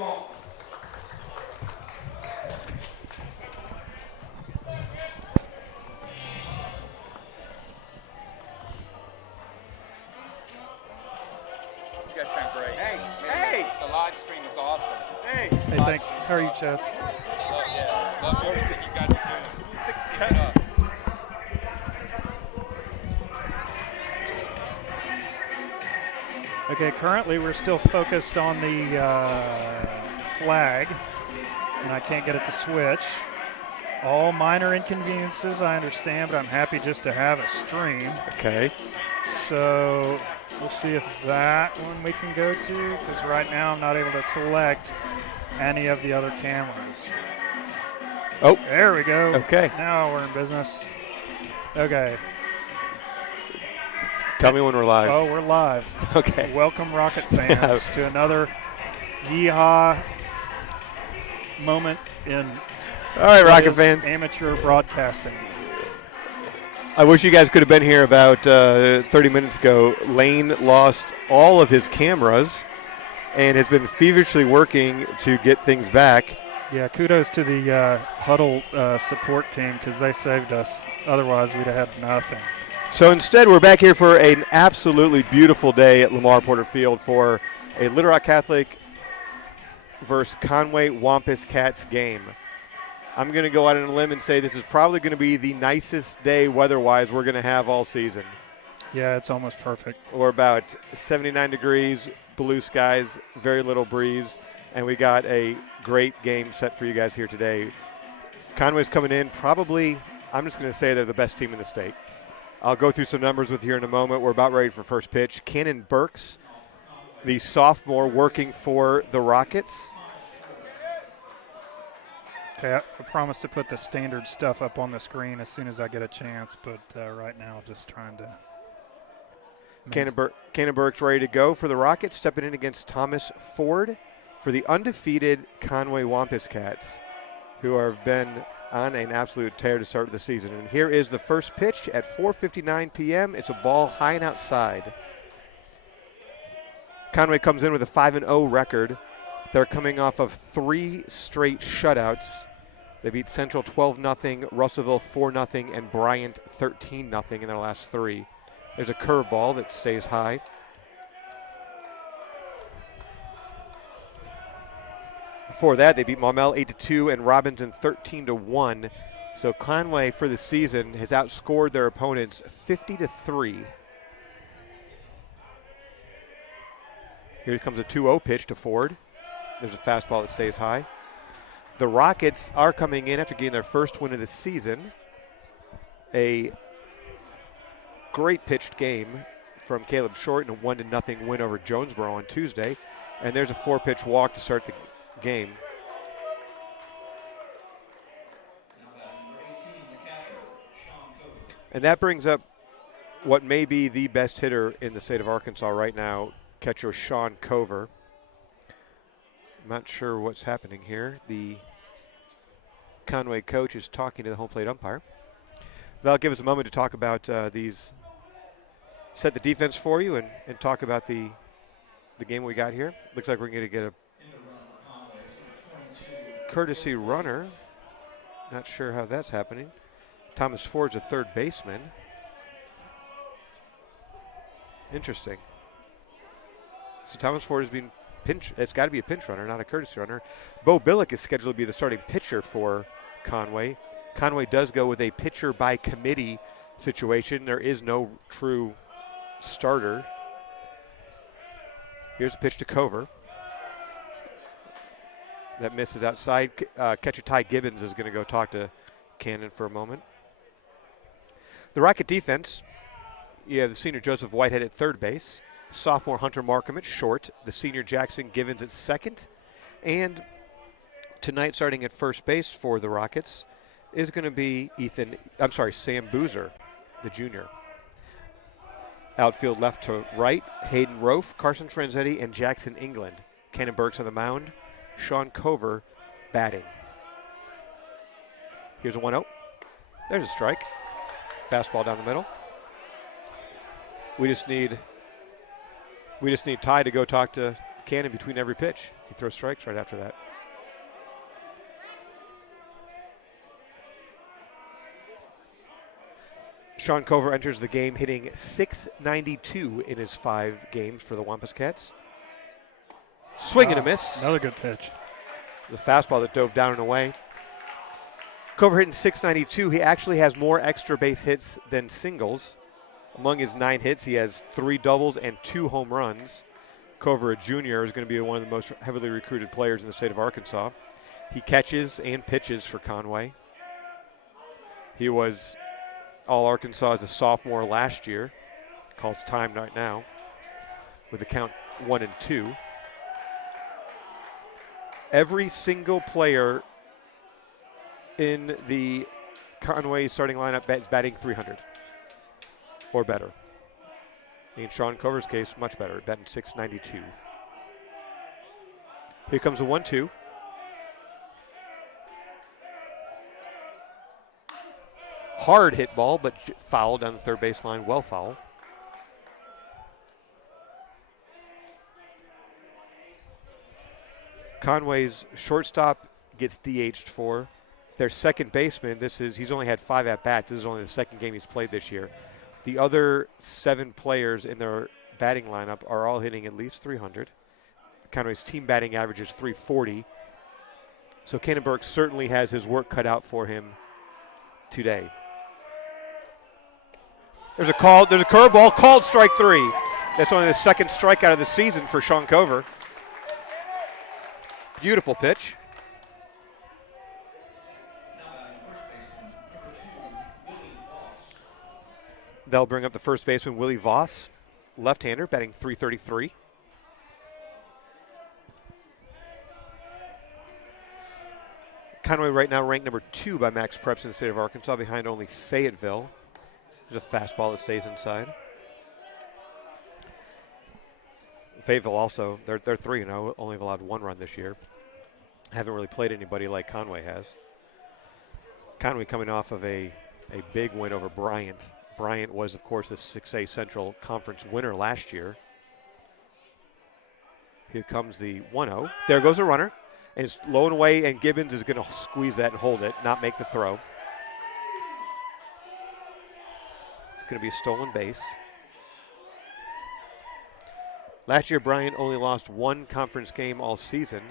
You guys sound great. Hey! The live stream is awesome. Hey! Hey, thanks. How are you, Chad? Love everything you guys are doing. Keep it up. Okay, currently we're still focused on the flag, and I can't get it to switch. All minor inconveniences, I understand, but I'm happy just to have a stream. Okay. So we'll see if that one we can go to, because right now I'm not able to select any of the other cameras. Oh. There we go. Okay. Now we're in business. Okay. Tell me when we're live. Oh, we're live. Okay. Welcome, Rocket fans, to another yeehaw moment in All right, Rocket fans. Amateur broadcasting. I wish you guys could have been here about 30 minutes ago. Lane lost all of his cameras and has been feverishly working to get things back. Yeah, kudos to the huddle support team, because they saved us. Otherwise, we'd have had nothing. So instead, we're back here for an absolutely beautiful day at Lamar Porter Field for a Little Rock Catholic versus Conway Wampus Cats game. I'm going to go out on a limb and say this is probably going to be the nicest day weather-wise we're going to have all season. Yeah, it's almost perfect. We're about 79 degrees, blue skies, very little breeze, and we got a great game set for you guys here today. Conway's coming in probably, I'm just going to say they're the best team in the state. I'll go through some numbers with you in a moment. We're about ready for first pitch. Cannon Burks, the sophomore working for the Rockets. Okay, I promise to put the standard stuff up on the screen as soon as I get a chance, but right now just trying to. Cannon Burks ready to go for the Rockets, stepping in against Thomas Ford for the undefeated Conway Wampus Cats, who have been on an absolute tear to start the season. And here is the first pitch at 4:59 p.m. It's a ball high and outside. Conway comes in with a 5-0 record. They're coming off of 3 straight shutouts. They beat Central 12-0, Russellville 4-0, and Bryant 13-0 in their last 3. There's a curveball that stays high. Before that, they beat Maumelle 8-2 and Robinson 13-1. So Conway for the season has outscored their opponents 50-3. Here comes a 2-0 pitch to Ford. There's a fastball that stays high. The Rockets are coming in after getting their first win of the season. A great pitched game from Caleb Short and a 1-0 win over Jonesboro on Tuesday. And there's a 4-pitch walk to start the game. And that brings up what may be the best hitter in the state of Arkansas right now, catcher Sean Cover. I'm not sure what's happening here. The Conway coach is talking to the home plate umpire. That'll give us a moment to talk about these, set the defense for you and talk about the game we got here. Looks like we're going to get a courtesy runner. Not sure how that's happening. Thomas Ford's a third baseman. Interesting. So Thomas Ford has been it's got to be a pinch runner, not a courtesy runner. Bo Billick is scheduled to be the starting pitcher for Conway. Conway does go with a pitcher by committee situation. There is no true starter. Here's a pitch to Cover. That misses outside. Catcher Ty Gibbons is going to go talk to Cannon for a moment. The Rocket defense, you have the senior Joseph Whitehead at third base, sophomore Hunter Markham at short, the senior Jackson Givens at second, and tonight starting at first base for the Rockets is going to be Sam Boozer, the junior. Outfield left to right, Hayden Rofe, Carson Franzetti, and Jackson England. Cannon Burks on the mound, Sean Cover batting. Here's a 1-0. There's a strike. Fastball down the middle. We just need Ty to go talk to Cannon between every pitch. He throws strikes right after that. Sean Cover enters the game hitting .692 in his 5 games for the Wampus Cats. Swing and a miss. Another good pitch. The fastball that dove down and away. Cover hitting .692. He actually has more extra base hits than singles. Among his 9 hits, he has 3 doubles and 2 home runs. Cover, a junior, is going to be one of the most heavily recruited players in the state of Arkansas. He catches and pitches for Conway. He was All-Arkansas as a sophomore last year. Calls time right now with the count 1-2. Every single player in the Conway starting lineup is batting .300 or better. In Sean Cover's case, much better, batting .692. Here comes a 1-2. Hard hit ball, but foul down the third baseline, well foul. Conway's shortstop gets DH'd for. Their second baseman, he's only had 5 at-bats. This is only the second game he's played this year. The other 7 players in their batting lineup are all hitting at least .300. Conway's team batting average is .340. So Cannonberg certainly has his work cut out for him today. There's a curveball, called strike 3. That's only the second strikeout of the season for Sean Cover. Beautiful pitch. They'll bring up the first baseman, Willie Voss, left-hander, batting .333. Conway right now ranked number 2 by Max Preps in the state of Arkansas, behind only Fayetteville. There's a fastball that stays inside. Fayetteville also, they're 3-0, only have allowed 1 run this year. Haven't really played anybody like Conway has. Conway coming off of a big win over Bryant. Bryant was, of course, the 6A Central Conference winner last year. Here comes the 1-0. There goes a runner. And it's low and away, and Gibbons is going to squeeze that and hold it, not make the throw. It's going to be a stolen base. Last year, Bryant only lost 1 conference game all season.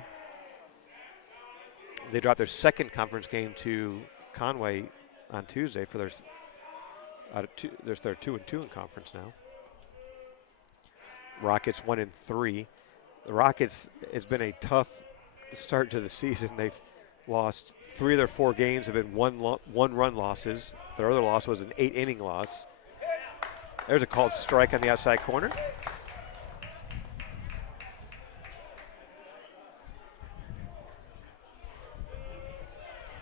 They dropped their second conference game to Conway on Tuesday for their 2-2 in conference now. Rockets 1-3. The Rockets has been a tough start to the season. They've lost 3 of their 4 games have been one-run losses. Their other loss was an 8-inning loss. There's a called strike on the outside corner.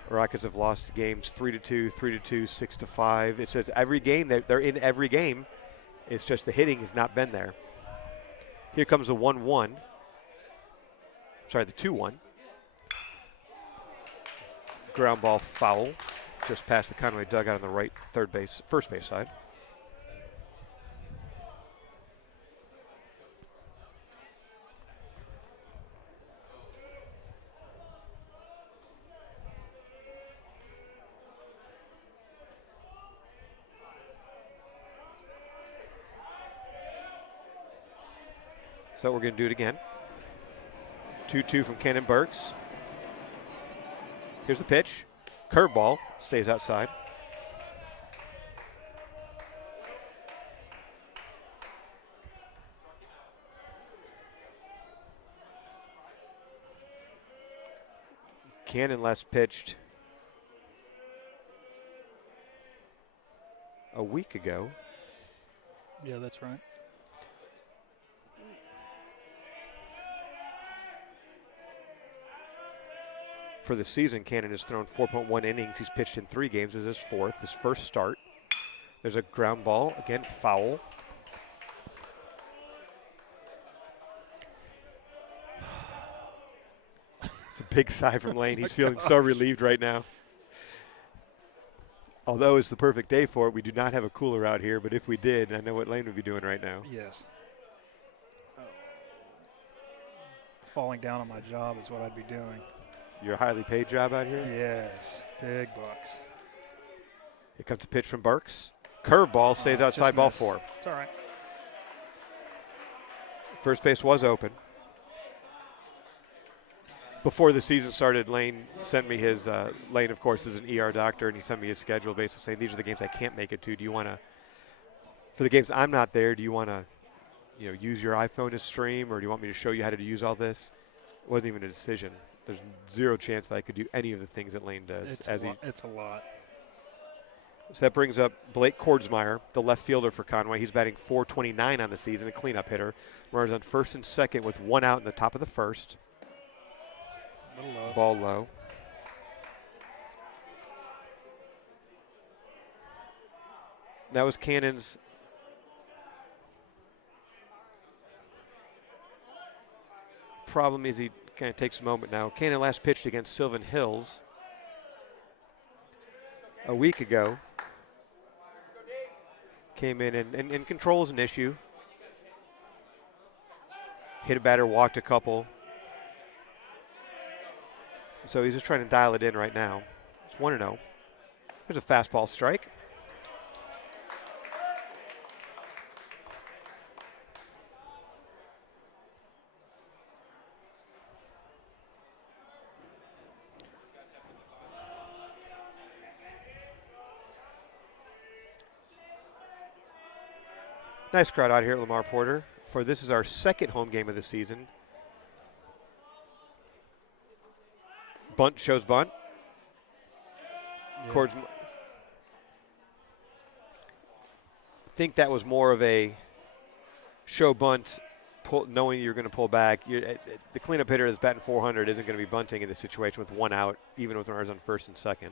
Rockets have lost games 3-2, 3-2, 6-5. It says every game, they're in every game. It's just the hitting has not been there. Here comes the 1-1. Sorry, the 2-1. Ground ball foul. Just past the Conway dugout on the right first base side. So we're going to do it again. 2-2 from Cannon Burks. Here's the pitch. Curveball stays outside. Cannon last pitched a week ago. Yeah, that's right. For the season, Cannon has thrown 4.1 innings. He's pitched in 3 games. This is his 4th, his first start. There's a ground ball, again foul. It's a big sigh from Lane. He's feeling so relieved right now. Although it's the perfect day for it, we do not have a cooler out here, but if we did, I know what Lane would be doing right now. Yes. falling down on my job is what I'd be doing. Your highly paid job out here? Yes, big bucks. Here comes a pitch from Burks. Curveball stays outside, ball 4. It's all right. First base was open. Before the season started, Lane sent me his, Lane, of course, is an ER doctor, and he sent me his schedule basically saying, these are the games I can't make it to. Do you want to, for the games I'm not there, do you want to, use your iPhone to stream, or do you want me to show you how to use all this? It wasn't even a decision. There's zero chance that I could do any of the things that Lane does. It's a lot. So that brings up Blake Kordsmeyer, the left fielder for Conway. He's batting .429 on the season, a cleanup hitter. Runners on first and second with 1 out in the top of the first. Low. Ball low. That was Cannon's problem. Is he kind of takes a moment now. Cannon last pitched against Sylvan Hills a week ago. Came in and control is an issue. Hit a batter, walked a couple. So he's just trying to dial it in right now. It's 1-0. There's a fastball strike. Nice crowd out here at Lamar Porter. For this is our second home game of the season. Bunt shows bunt. Yeah. I think that was more of a show bunt, knowing you're going to pull back. The cleanup hitter that's batting .400 isn't going to be bunting in this situation with 1 out, even with runners on first and second.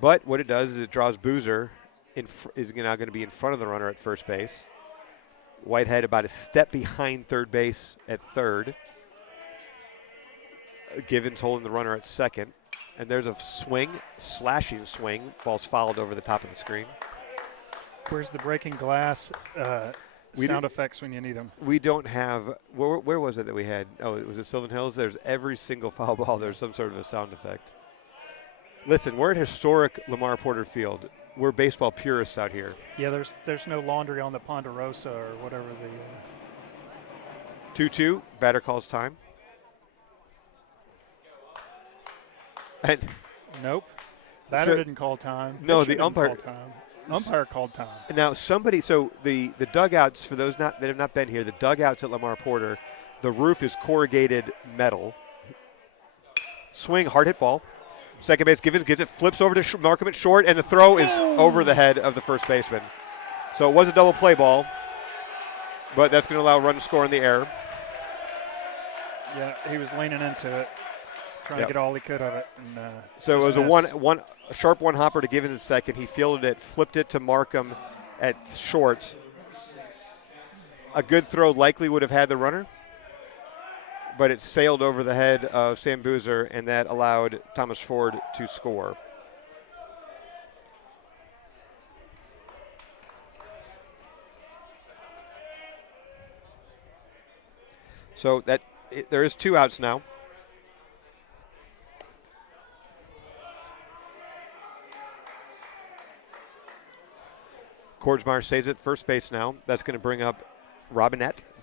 But what it does is it draws Boozer, is now going to be in front of the runner at first base. Whitehead about a step behind third base at third. Givens holding the runner at second. And there's a swing, slashing swing. Ball's fouled over the top of the screen. Where's the breaking glass sound effects when you need them? We don't have – where was it that we had? Oh, it was at Sylvan Hills. There's every single foul ball. There's some sort of a sound effect. Listen, we're at historic Lamar Porter Field. We're baseball purists out here. Yeah, there's no laundry on the Ponderosa or whatever the 2-2, batter calls time. And nope. Batter didn't call time. No, the umpire. Umpire called time. Now, the dugouts, for those that have not been here, the dugouts at Lamar Porter, the roof is corrugated metal. Swing, hard hit ball. Second base, Givens gets it, flips over to Markham at short, and the throw is over the head of the first baseman. So it was a double play ball, but that's going to allow a run to score in the air. Yeah, he was leaning into it, trying to get all he could of it. And, so it was a sharp one hopper to Givens at second. He fielded it, flipped it to Markham at short. A good throw likely would have had the runner, but it sailed over the head of Sam Boozer, and that allowed Thomas Ford to score. So there is 2 outs now. Kordsmeyer stays at first base now. That's going to bring up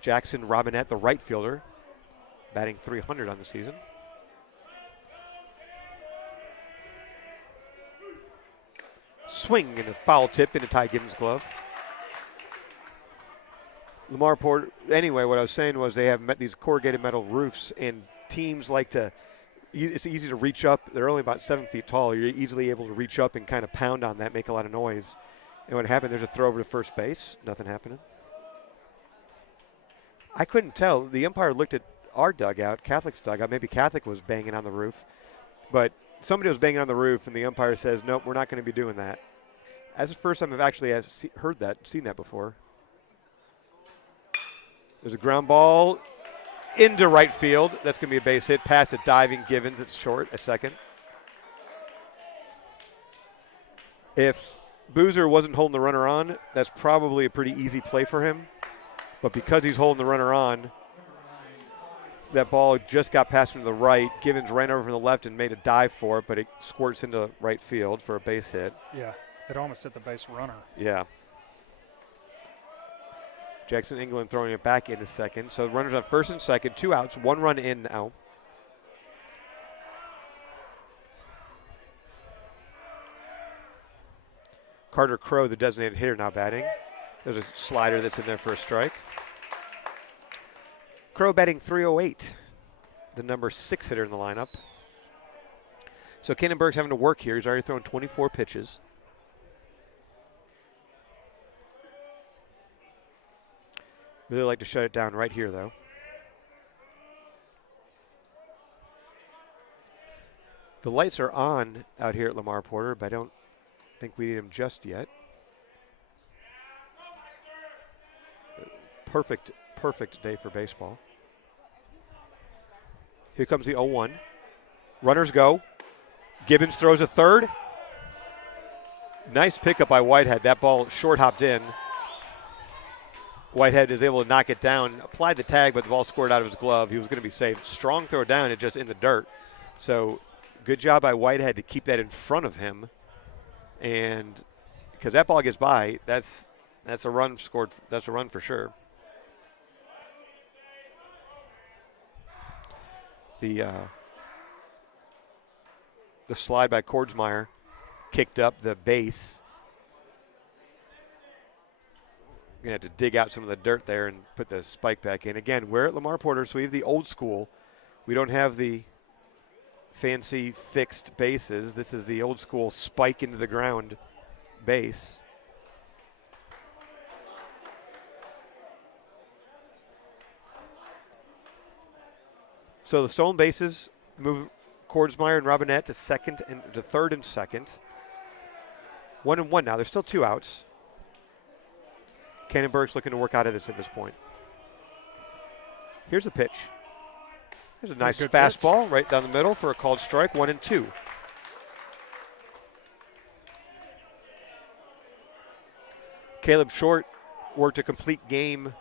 Jackson Robinette, the right fielder, batting .300 on the season. Swing and a foul tip into Ty Gibbons' glove. Lamar Porter, anyway, what I was saying was they have these corrugated metal roofs, and teams like to, it's easy to reach up. They're only about 7 feet tall. You're easily able to reach up and kind of pound on that, make a lot of noise. And what happened, there's a throw over to first base. Nothing happening. I couldn't tell. The umpire looked at our dugout, Catholic's dugout. Maybe Catholic was banging on the roof. But somebody was banging on the roof, and the umpire says, nope, we're not going to be doing that. That's the first time I've actually seen that before. There's a ground ball into right field. That's going to be a base hit. Past a diving Givens at short, at second. If Boozer wasn't holding the runner on, that's probably a pretty easy play for him. But because he's holding the runner on, that ball just got past him to the right. Gibbons ran over from the left and made a dive for it, but it squirts into right field for a base hit. Yeah, it almost hit the base runner. Yeah. Jackson England throwing it back into second. So runners on first and second, 2 outs, 1 run in now. Carter Crow, the designated hitter, now batting. There's a slider that's in there for a strike. Crow batting .308, the number 6 hitter in the lineup. So Kannenberg's having to work here. He's already thrown 24 pitches. Really like to shut it down right here, though. The lights are on out here at Lamar Porter, but I don't think we need them just yet. Perfect day for baseball. Here comes the 0-1. Runners go. Gibbons throws a third. Nice pickup by Whitehead. That ball short hopped in. Whitehead is able to knock it down, applied the tag, but the ball squirted out of his glove. He was going to be safe. Strong throw down, it just in the dirt. So good job by Whitehead to keep that in front of him. And because that ball gets by, that's a run scored. That's a run for sure. The slide by Kordsmeyer kicked up the base. Going to have to dig out some of the dirt there and put the spike back in. Again, we're at Lamar Porter, so we have the old school. We don't have the fancy fixed bases. This is the old school spike into the ground base. So the stolen bases move Kordsmeyer and Robinette to third and second. 1-1 now. There's still 2 outs. Kannenberg's looking to work out of this at this point. Here's the pitch. There's a nice fastball pitch right down the middle for a called strike, 1-2. Caleb Short worked a complete game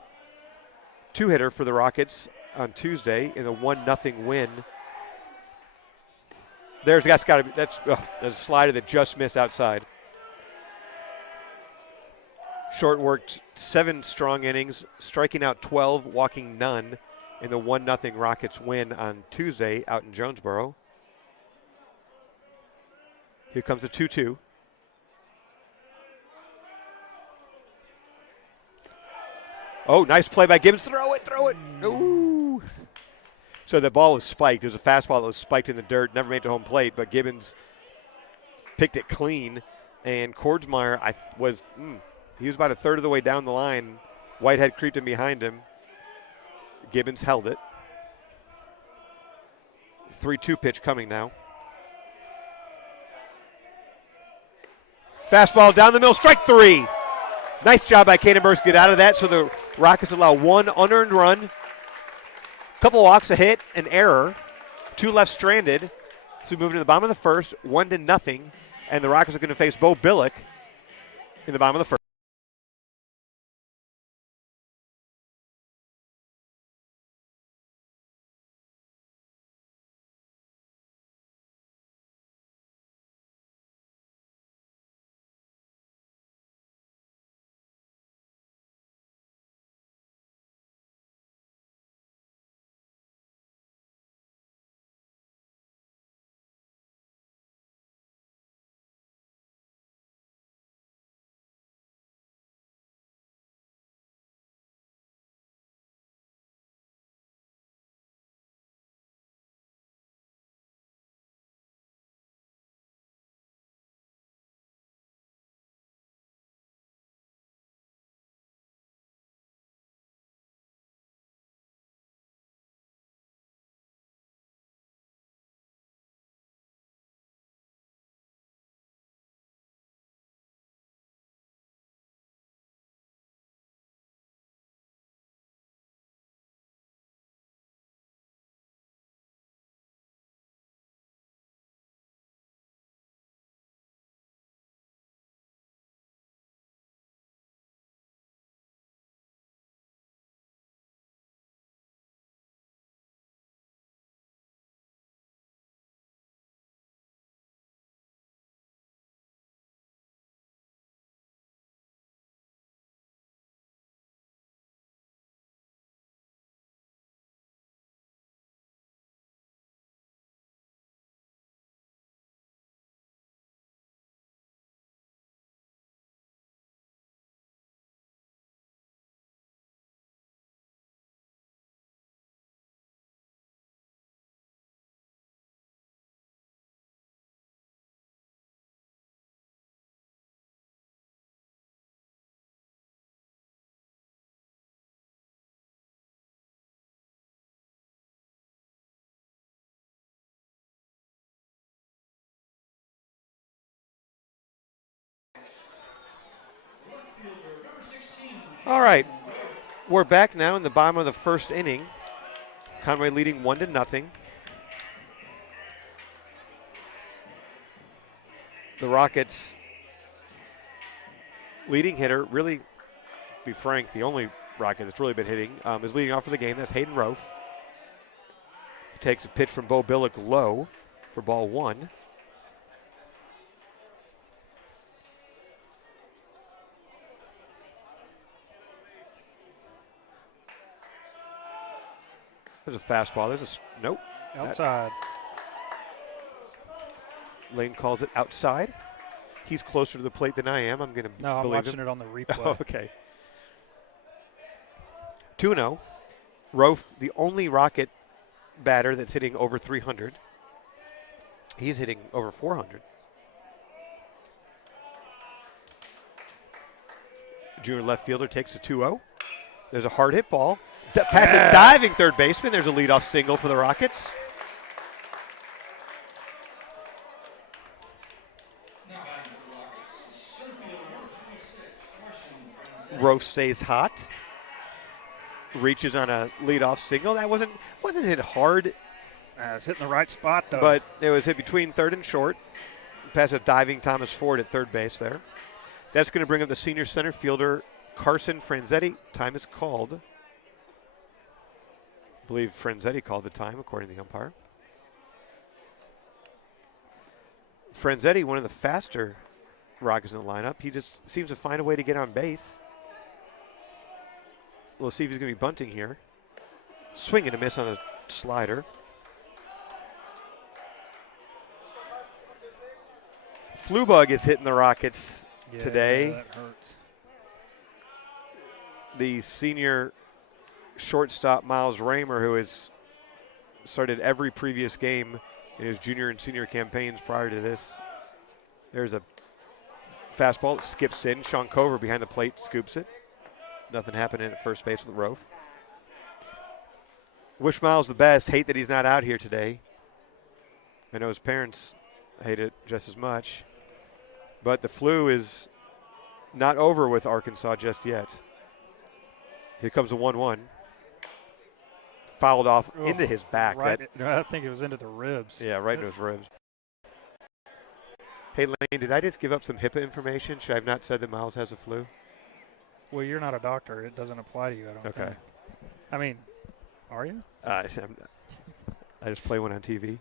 2-hitter for the Rockets on Tuesday in a 1-0 win. There's a slider that just missed outside. Short worked 7 strong innings, striking out 12, walking none in the 1-0 Rockets win on Tuesday out in Jonesboro. Here comes the 2-2. Oh, nice play by Gibbons. Throw it. Ooh. So the ball was spiked. There's a fastball that was spiked in the dirt, never made it to home plate, but Gibbons picked it clean. And Kordsmeyer he was about a third of the way down the line. Whitehead creeped in behind him. Gibbons held it. 3-2 pitch coming now. Fastball down the middle, strike 3. Nice job by Kannenberg to get out of that, so the Rockets allow 1 unearned run, couple walks, a hit, an error, 2 left stranded. So we move to the bottom of the first, 1-0, and the Rockets are going to face Bo Billick in the bottom of the first. All right. We're back now in the bottom of the first inning. Conway leading 1-0. The Rockets' leading hitter, really, to be frank, the only Rocket that's really been hitting, is leading off for the game. That's Hayden Rofe. He takes a pitch from Bo Billick low for ball 1. There's a fastball. Nope. Outside. Lane calls it outside. He's closer to the plate than I am. I'm going to No, I'm believe watching him. it on the replay. Oh, okay. 2-0. Rofe, the only Rocket batter that's hitting over 300. He's hitting over 400. Junior left fielder takes a 2-0. There's a hard hit ball. Past a diving third baseman. There's a leadoff single for the Rockets. Rofe stays hot. Reaches on a leadoff single. That wasn't hit hard. It's hitting the right spot, though. But it was hit between third and short. Past a diving Thomas Ford at third base there. That's going to bring up the senior center fielder, Carson Franzetti. Time is called. I believe Franzetti called the time, according to the umpire. Franzetti, one of the faster Rockets in the lineup. He just seems to find a way to get on base. We'll see if he's going to be bunting here. Swing and a miss on a slider. Flu bug is hitting the Rockets today. That hurts. The senior shortstop Miles Raymer, who has started every previous game in his junior and senior campaigns prior to this. There's a fastball that skips in. Sean Cover behind the plate scoops it. Nothing happening at first base with Rofe. Wish Miles the best. Hate that he's not out here today. I know his parents hate it just as much. But the flu is not over with Arkansas just yet. Here comes a 1-1. Fouled off into his back. Right, I think it was into the ribs. Yeah, right into his ribs. Hey, Lane, did I just give up some HIPAA information? Should I have not said that Miles has the flu? Well, you're not a doctor. It doesn't apply to you, I don't think. I mean, are you? I just play one on TV.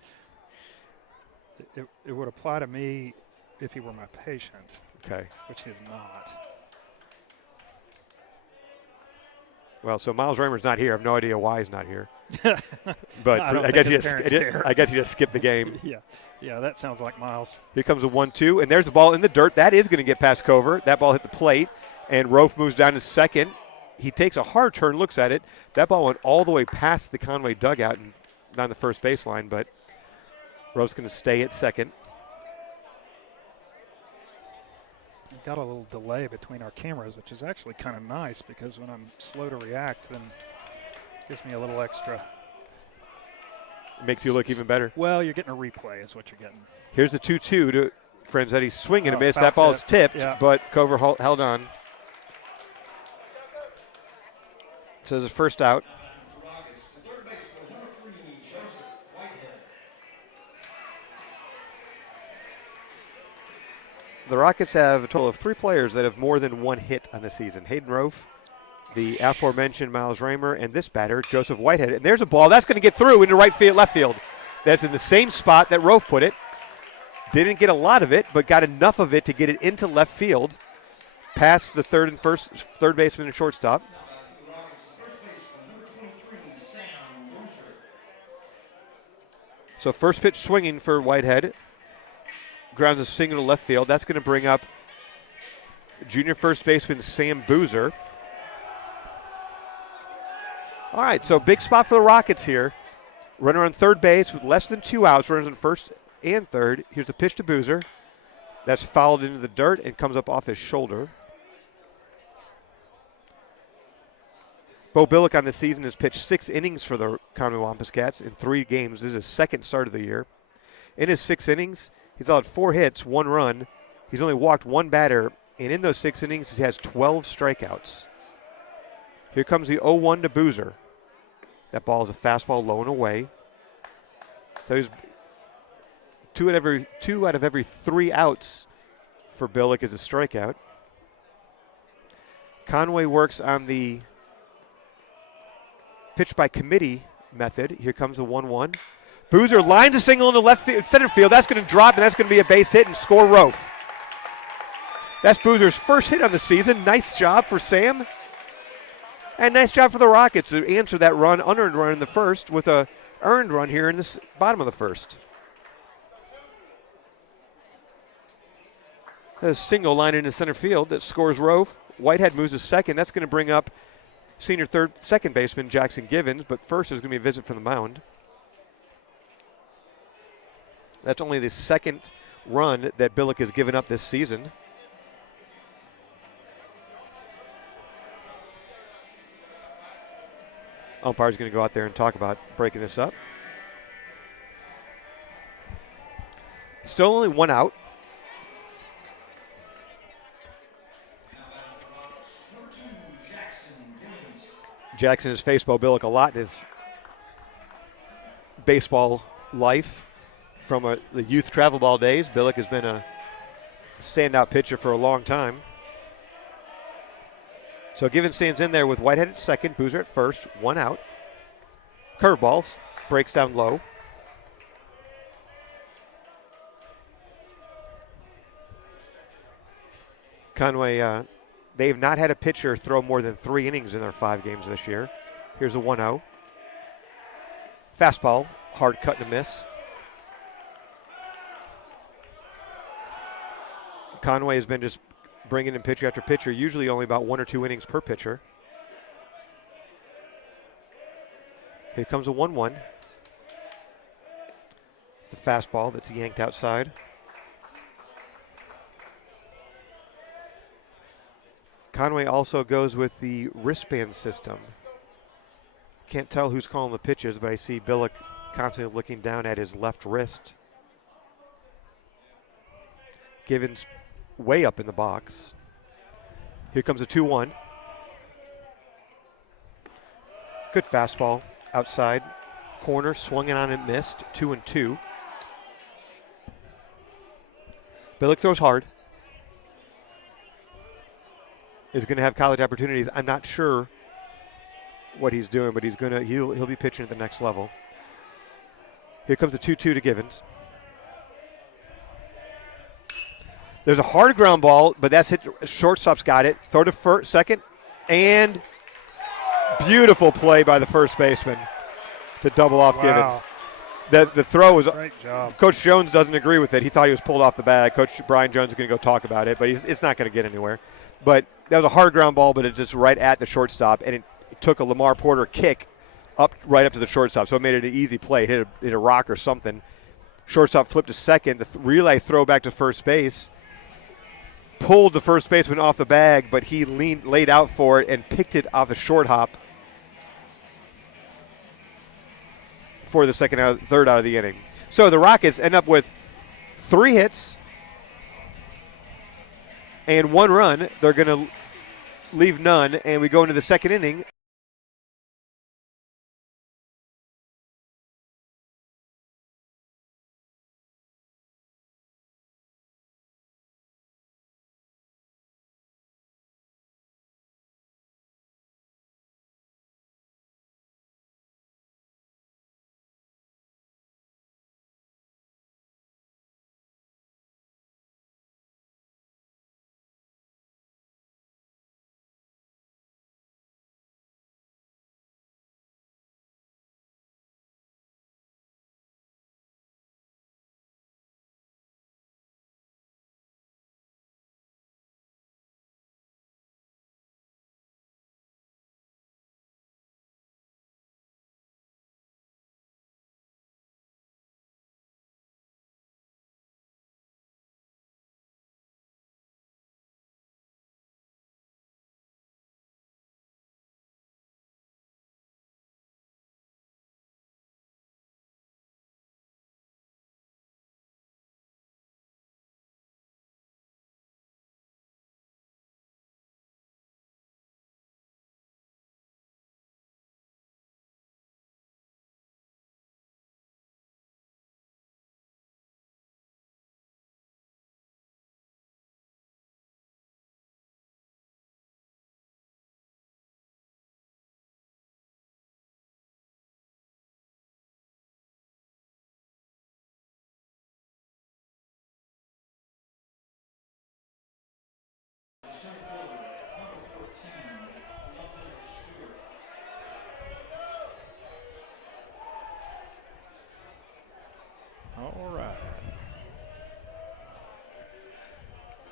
It would apply to me if he were my patient. Okay. Which he's not. Well, so Miles Raymer's not here. I have no idea why he's not here. But I guess he just skipped the game. Yeah, that sounds like Miles. Here comes a 1-2, and there's the ball in the dirt. That is going to get past Cover. That ball hit the plate, and Rofe moves down to second. He takes a hard turn, looks at it. That ball went all the way past the Conway dugout and down the first baseline, but Rofe's going to stay at second. Got a little delay between our cameras, which is actually kind of nice because when I'm slow to react, then it gives me a little extra. Makes you look even better. Well, you're getting a replay is what you're getting. Here's the 2-2 to Franzetti. Swing and a miss. That ball is tipped, but Cover held on. So there's a first out. The Rockets have a total of 3 players that have more than 1 hit on the season. Hayden Rofe, the aforementioned Miles Raymer, and this batter, Joseph Whitehead. And there's a ball. That's going to get through into left field. That's in the same spot that Rofe put it. Didn't get a lot of it, but got enough of it to get it into left field, past the third baseman and shortstop. So first pitch swinging for Whitehead. Grounds a single to left field. That's going to bring up junior first baseman Sam Boozer. All right, so big spot for the Rockets here. Runner on third base with less than 2 outs. Runners on first and third. Here's the pitch to Boozer. That's fouled into the dirt and comes up off his shoulder. Bo Billick on the season has pitched 6 innings for the Conway Wampus Cats in 3 games. This is his second start of the year. In his 6 innings, he's allowed 4 hits, 1 run. He's only walked 1 batter, and in those 6 innings, he has 12 strikeouts. Here comes the 0-1 to Boozer. That ball is a fastball low and away. So he's two out of every 3 outs for Billick is a strikeout. Conway works on the pitch by committee method. Here comes the 1-1. Boozer lines a single into center field. That's going to drop, and that's going to be a base hit and score Rofe. That's Boozer's first hit on the season. Nice job for Sam. And nice job for the Rockets to answer that unearned run in the first with a earned run here in the bottom of the first. A single line into center field that scores Rofe. Whitehead moves to second. That's going to bring up senior second baseman Jackson Givens, but first is going to be a visit from the mound. That's only the second run that Billick has given up this season. Umpire's going to go out there and talk about breaking this up. Still only 1 out. Jackson has faced Bo Billick a lot in his baseball life. From the youth travel ball days, Billick has been a standout pitcher for a long time. So Givens stands in there with Whitehead at second, Boozer at first, 1 out. Curveball breaks down low. Conway, they've not had a pitcher throw more than 3 innings in their 5 games this year. Here's a 1-0. Fastball, hard cut and a miss. Conway has been just bringing in pitcher after pitcher, usually only about 1 or 2 innings per pitcher. Here comes a 1-1. It's a fastball that's yanked outside. Conway also goes with the wristband system. Can't tell who's calling the pitches, but I see Billick constantly looking down at his left wrist. Givens way up in the box. Here comes a 2-1. Good fastball outside corner, swung it on and missed. 2-2. Billick throws hard. Is going to have college opportunities. I'm not sure what he's doing, but he'll be pitching at the next level. Here comes the 2-2 to Givens. There's a hard ground ball, but that's hit. Shortstop's got it. Throw to second, and beautiful play by the first baseman to double off Givens. The throw was great job. Coach Jones doesn't agree with it. He thought he was pulled off the bag. Coach Brian Jones is going to go talk about it, but it's not going to get anywhere. But that was a hard ground ball, but it's just right at the shortstop, and it took a Lamar Porter kick right up to the shortstop, so it made it an easy play. Hit a rock or something. Shortstop flipped to second. The relay throw back to first base. Pulled the first baseman off the bag, but he laid out for it and picked it off the short hop for the third out of the inning. So the Rockets end up with 3 hits and 1 run. They're going to leave none, and we go into the second inning.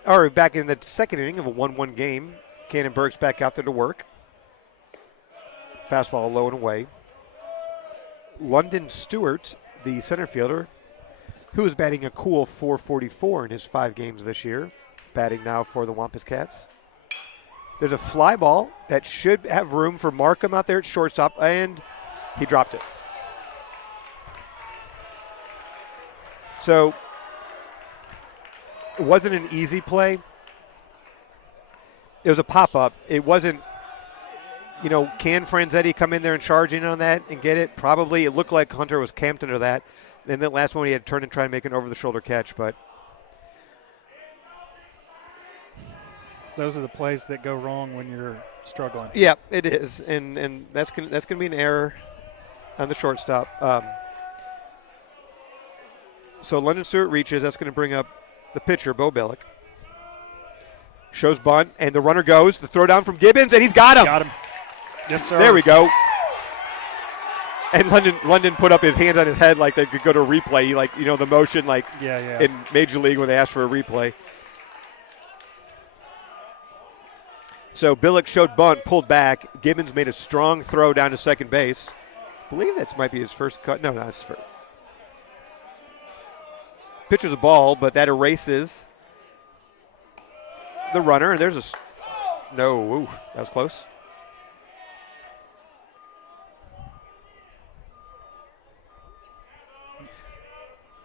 or back in the second inning of a 1-1 game. Cannon Burke's back out there to work. Fastball low and away. London Stewart, the center fielder, who is batting a cool .444 in his 5 games this year, batting now for the Wampus Cats. There's a fly ball that should have room for Markham out there at shortstop, and he dropped it. So it wasn't an easy play. It was a pop-up. It wasn't, can Franzetti come in there and charge in on that and get it? Probably. It looked like Hunter was camped under that. And then last one he had to turn and try and make an over-the-shoulder catch. But those are the plays that go wrong when you're struggling. yeah, it is. And that's gonna be an error on the shortstop. So London Stewart reaches. That's going to bring up the pitcher, Bo Billick. Shows bunt, and the runner goes. The throw down from Gibbons, and he's got him. Got him. Yes, sir. There we go. And London put up his hands on his head like they could go to a replay. The motion in Major League when they asked for a replay. So Billick showed bunt, pulled back. Gibbons made a strong throw down to second base. I believe that might be his first cut. No, that's first. Pitcher's a ball, but that erases the runner. And there's no, that was close.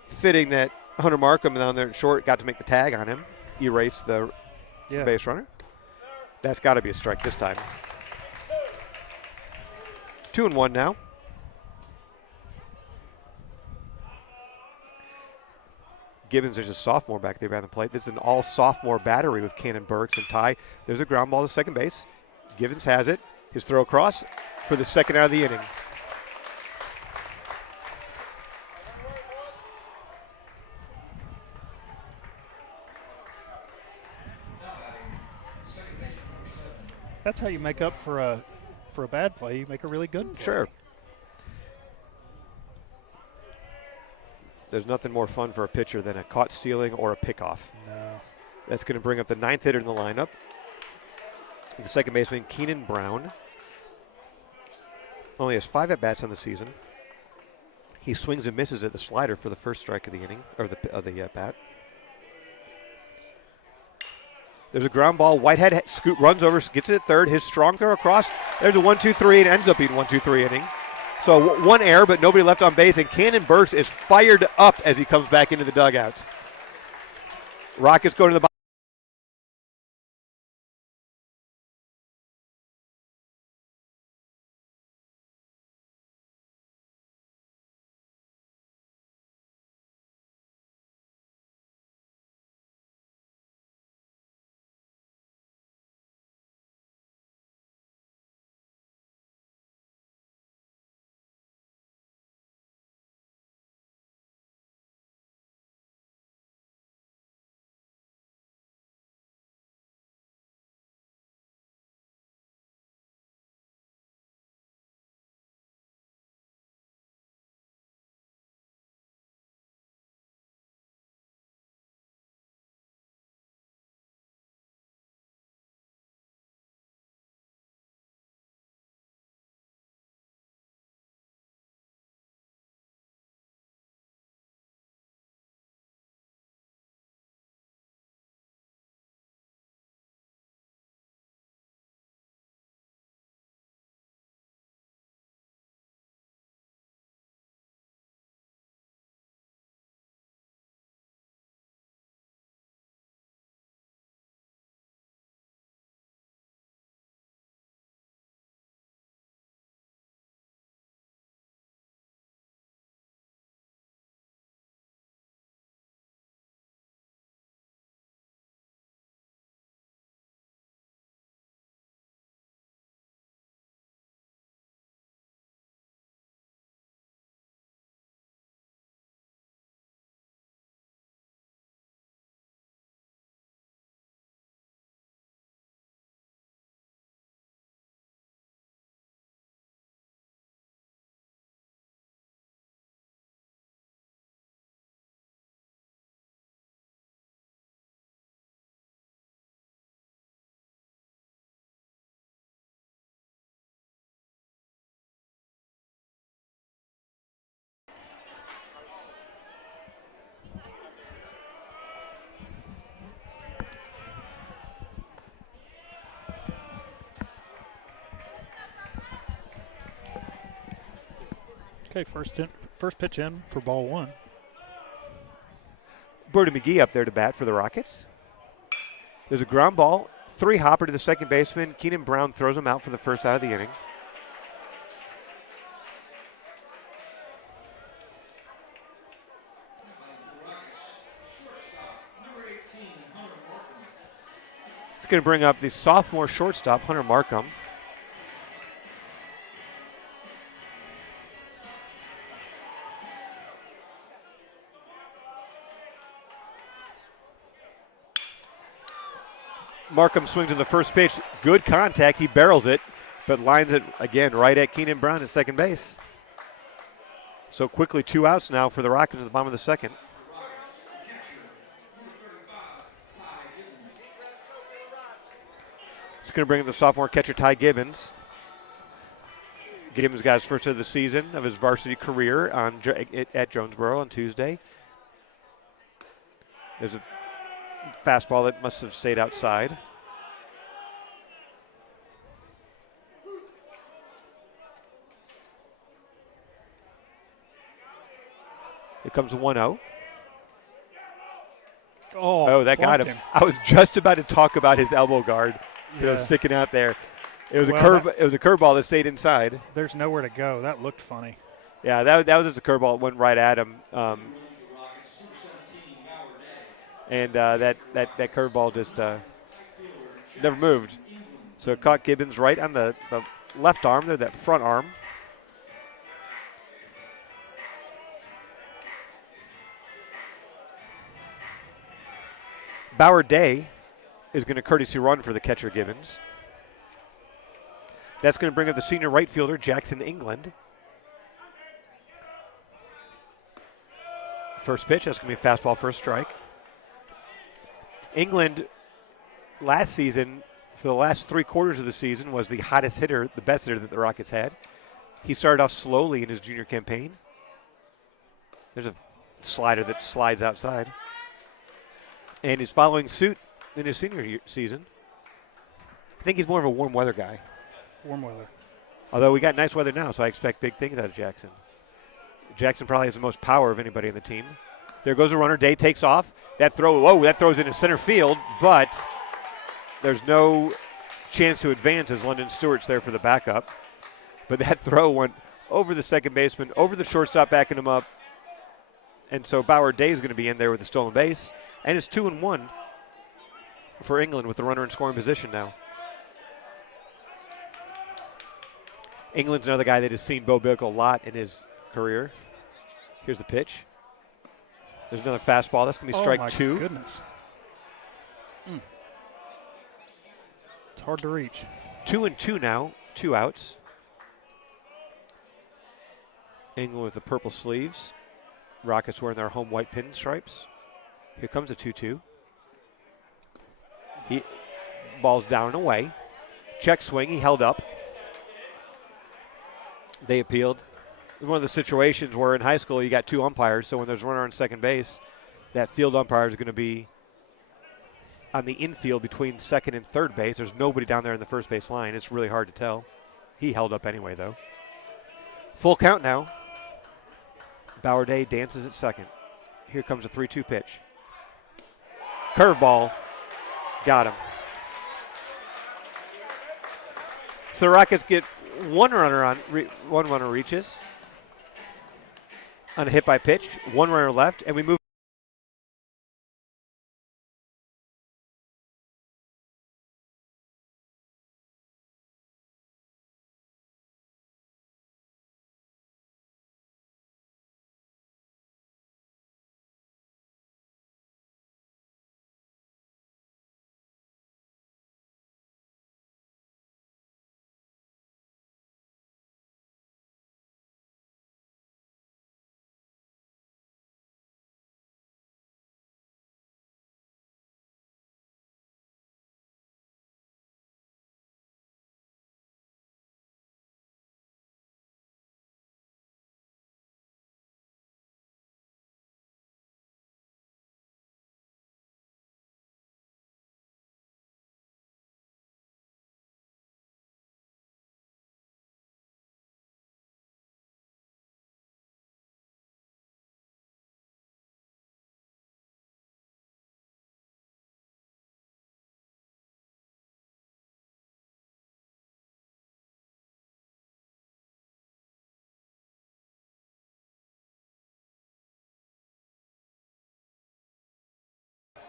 Fitting that Hunter Markham down there in short got to make the tag on him, erase the base runner. That's got to be a strike this time. 2-1 now. Gibbons is a sophomore back there behind the plate. This is an all-sophomore battery with Cannon Burks and Ty. There's a ground ball to second base. Gibbons has it. His throw across for the second out of the inning. That's how you make up for a bad play. You make a really good play. Sure. There's nothing more fun for a pitcher than a caught stealing or a pickoff. No. That's going to bring up the 9th hitter in the lineup. The second baseman, Keenan Brown. Only has 5 at-bats on the season. He swings and misses at the slider for the first strike of the inning, or the at-bat. There's a ground ball. Whitehead runs over, gets it at third. His strong throw across. There's a 1-2-3, and ends up being 1-2-3 inning. So one error, but nobody left on base, and Cannon Burks is fired up as he comes back into the dugout. Rockets go to the Okay, first pitch in for ball one. Brody McGee up there to bat for the Rockets. There's a ground ball, 3-hopper to the second baseman. Keenan Brown throws him out for the first out of the inning. It's going to bring up the sophomore shortstop, Hunter Markham. Markham swings to the first pitch. Good contact. He barrels it, but lines it again right at Keenan Brown at second base. So quickly 2 outs now for the Rockets at the bottom of the second. It's going to bring in the sophomore catcher, Ty Gibbons. Gibbons got his first of the season of his varsity career at Jonesboro on Tuesday. There's a fastball that must have stayed outside. Here comes a 1-0. Oh, that got him. I was just about to talk about his elbow guard. Yeah. It was sticking out there. It was it was a curveball that stayed inside. There's nowhere to go. That looked funny. Yeah, that was just a curveball. It went right at him. And that curveball just never moved. So it caught Gibbons right on the left arm there, that front arm. Bauer Day is going to courtesy run for the catcher Gibbons. That's going to bring up the senior right fielder, Jackson England. First pitch, that's going to be a fastball for a strike. England last season, for the last 3 quarters of the season, was the hottest hitter, the best hitter that the Rockets had. He started off slowly in his junior campaign. There's a slider that slides outside. And he's following suit in his senior season. I think he's more of a warm weather guy. Warm weather. Although we got nice weather now, so I expect big things out of Jackson. Jackson probably has the most power of anybody on the team. There goes a runner. Day takes off. That throws into center field, but there's no chance to advance as London Stewart's there for the backup. But that throw went over the second baseman, over the shortstop, backing him up. And so Bauer Day is going to be in there with a stolen base. And it's 2-1 for England with the runner in scoring position now. England's another guy that has seen Bo Bick a lot in his career. Here's the pitch. There's another fastball. That's going to be strike 2. Oh, my goodness. It's hard to reach. 2-2 now. 2 outs. England with the purple sleeves. Rockets wearing their home white pinstripes. Here comes a 2-2. Ball's down and away. Check swing. He held up. They appealed. It was one of the situations where in high school you got 2 umpires, so when there's a runner on second base, that field umpire is going to be on the infield between second and third base. There's nobody down there in the first base line. It's really hard to tell. He held up anyway, though. Full count now. Bauer Day dances at second. Here comes a 3-2 pitch. Curveball. Got him. So the Rockets get one runner reaches on a hit by pitch, 1 runner left, and we move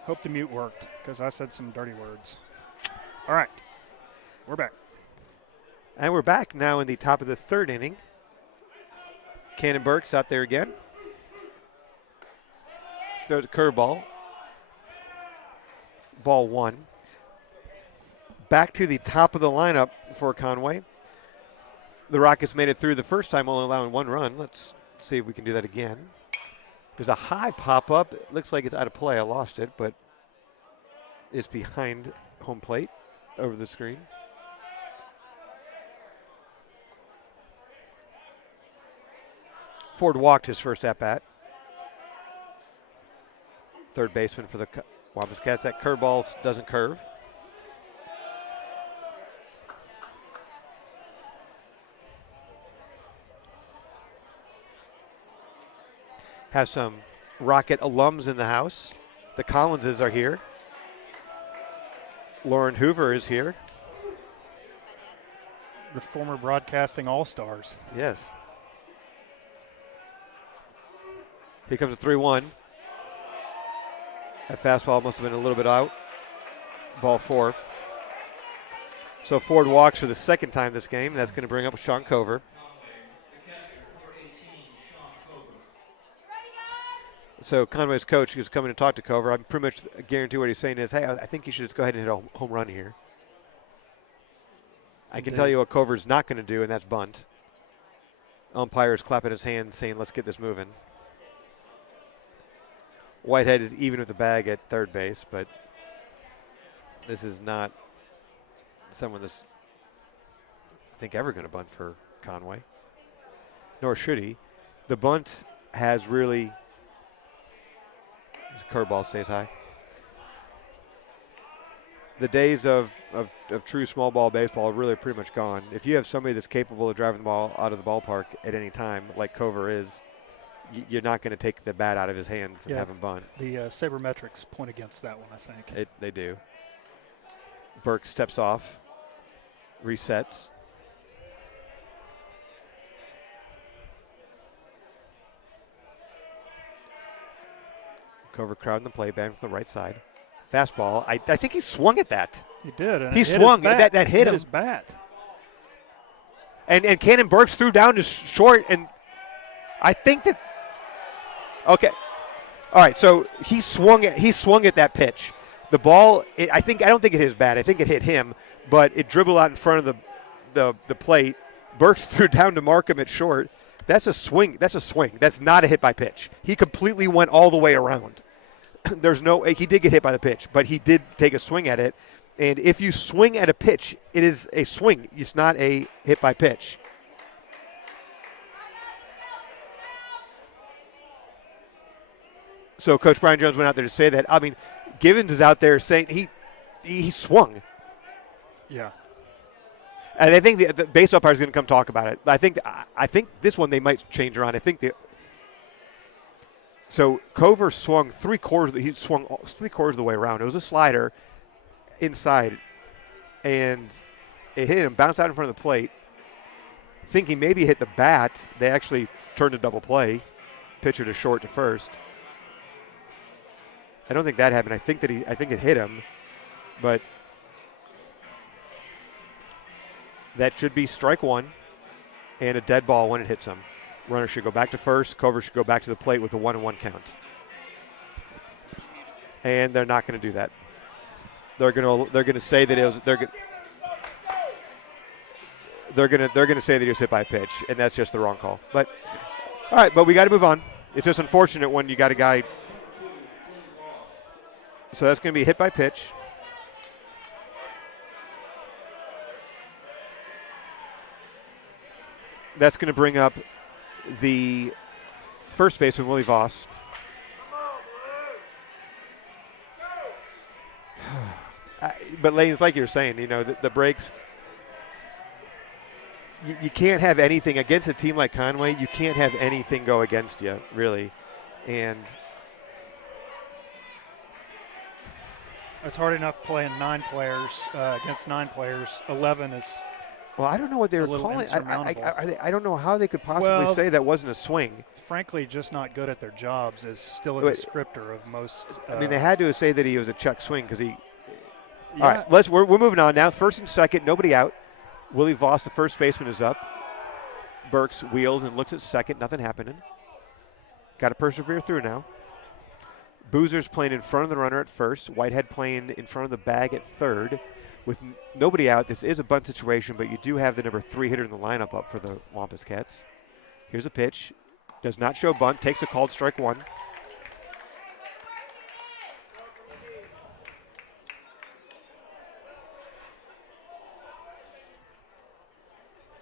Hope the mute worked because I said some dirty words. All right, we're back. And we're back now in the top of the third inning. Cannon Burks out there again. Throws a curveball. Ball 1. Back to the top of the lineup for Conway. The Rockets made it through the first time, only allowing 1 run. Let's see if we can do that again. There's a high pop-up. It looks like it's out of play. I lost it, but it's behind home plate over the screen. Ford walked his first at-bat. Third baseman for the Wampus Cats. That curveball doesn't curve. Has some Rocket alums in the house. The Collinses are here. Lauren Hoover is here. The former broadcasting all-stars. Yes. Here comes a 3-1. That fastball must have been a little bit out. Ball 4. So Ford walks for the second time this game. That's going to bring up Sean Cover. So Conway's coach is coming to talk to Cover. I'm pretty much guarantee what he's saying is, hey, I think you should just go ahead and hit a home run here. I can tell you what Cover's not going to do, and that's bunt. Umpire's clapping his hands saying, let's get this moving. Whitehead is even with the bag at third base, but this is not someone that's, I think, ever going to bunt for Conway. Nor should he. The bunt has really... His curveball stays high. The days of true small ball baseball are really pretty much gone. If you have somebody that's capable of driving the ball out of the ballpark at any time, like Cover is, you're not going to take the bat out of his hands and have him bunt. The sabermetrics point against that one, I think. They do. Burke steps off, resets. Cover crowding the play, batting from the right side. Fastball. I think he swung at that. He did. And he swung. That hit him. His bat. And Cannon Burks threw down to short, and I think that. Okay. All right. So he swung at that pitch. The ball. I don't think it hit his bat. I think it hit him, but it dribbled out in front of the plate. Burks threw down to mark him at short. That's a swing. That's not a hit by pitch. He completely went all the way around. He did get hit by the pitch, but he did take a swing at it. And if you swing at a pitch, it is a swing. It's not a hit by pitch. So Coach Brian Jones went out there to say that. I mean, Givens is out there saying he swung. Yeah. And I think the base umpire is going to come talk about it. I think this one they might change around. So Cover swung three quarters of the way around. It was a slider inside, and it hit him, bounced out in front of the plate. Thinking maybe hit the bat, they actually turned a double play, pitcher to short to first. I don't think that happened. I think it hit him, but that should be strike one and a dead ball when it hits him. Runner should go back to first. Cover should go back to the plate with a 1-1 count. And they're not going to do that. They're going to say that it was they're going to say that he was hit by a pitch, and that's just the wrong call. But all right, but we got to move on. It's just unfortunate when you got a guy. So that's going to be hit by pitch. That's going to bring up the first baseman, Willie Voss. But Lanes, like you're saying, the breaks, you can't have anything against a team like Conway. You can't have anything go against you, really. And it's hard enough playing 9 players against 9 players. 11 is Well, I don't know what they A were little calling. insurmountable. I don't know how they could possibly Well, say that wasn't a swing. Frankly, just not good at their jobs is still a Wait. descriptor of most. I mean, they had to say that he was a check swing because he. Yeah. All right, we're moving on now. First and second, nobody out. Willie Voss, the first baseman, is up. Burks wheels and looks at second. Nothing happening. Got to persevere through now. Boozer's playing in front of the runner at first. Whitehead playing in front of the bag at third. With nobody out, this is a bunt situation, but you do have the number 3 hitter in the lineup up for the Wampus Cats. Here's a pitch. Does not show bunt. Takes a called strike one.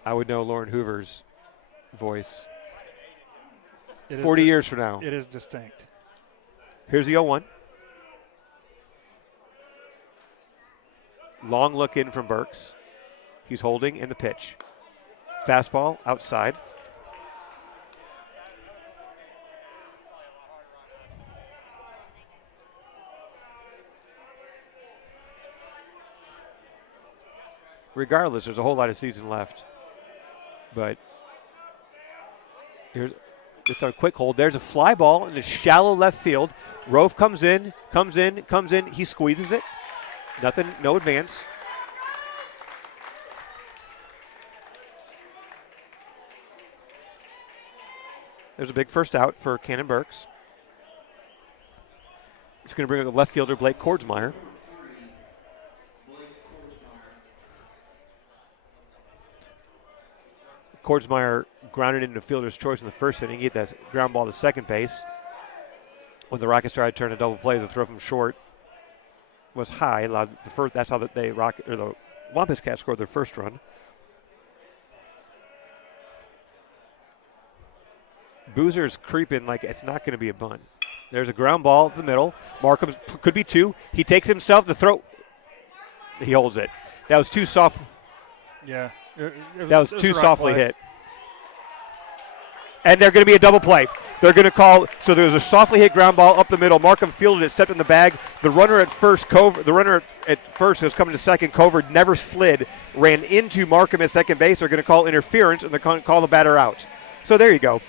I would know Lauren Hoover's voice 40 years from now. It is distinct. Here's the 0-1. Long look in from Burks. He's holding in the pitch. Fastball outside. Regardless, there's a whole lot of season left. But it's a quick hold. There's a fly ball in the shallow left field. Rofe comes in. He squeezes it. Nothing, no advance. There's a big first out for Cannon Burks. It's going to bring up the left fielder, Blake Kordsmeyer. Kordsmeyer grounded into fielder's choice in the first inning. He hit that ground ball to second base. When the Rockets tried to turn a double play, the throw from short was high. That's how the Wampus Cats scored their first run. Boozer's creeping like it's not going to be a bunt. There's a ground ball up the middle. Markham could be two. He takes himself. The throw. He holds it. That was too soft. Yeah. That was too softly hit. And they're going to be a double play. They're going to call. So there's a softly hit ground ball up the middle. Markham fielded it, stepped in the bag. The runner at first, was coming to second. Cover never slid, ran into Markham at second base. They're going to call interference and they're going to call the batter out. So there you go.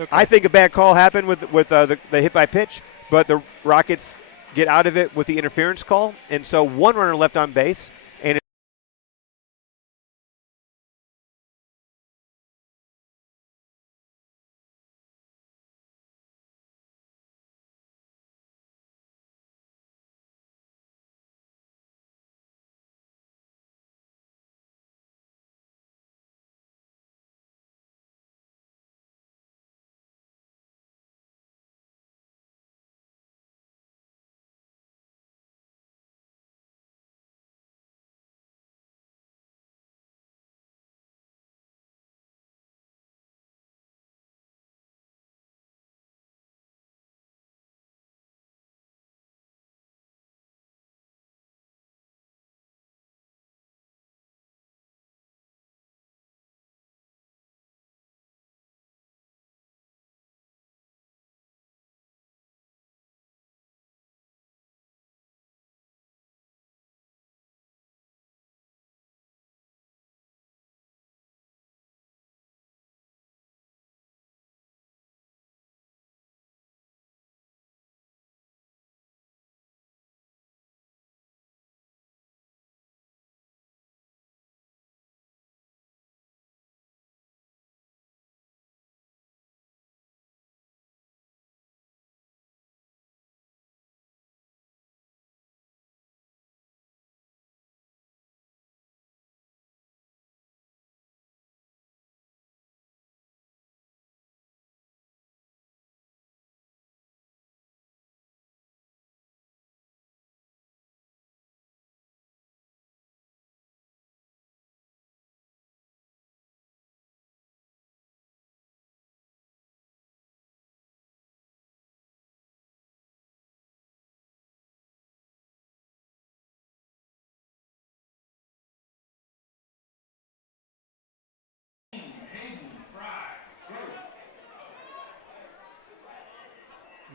Okay. I think a bad call happened with the hit by pitch, but the Rockets get out of it with the interference call. And so one runner left on base.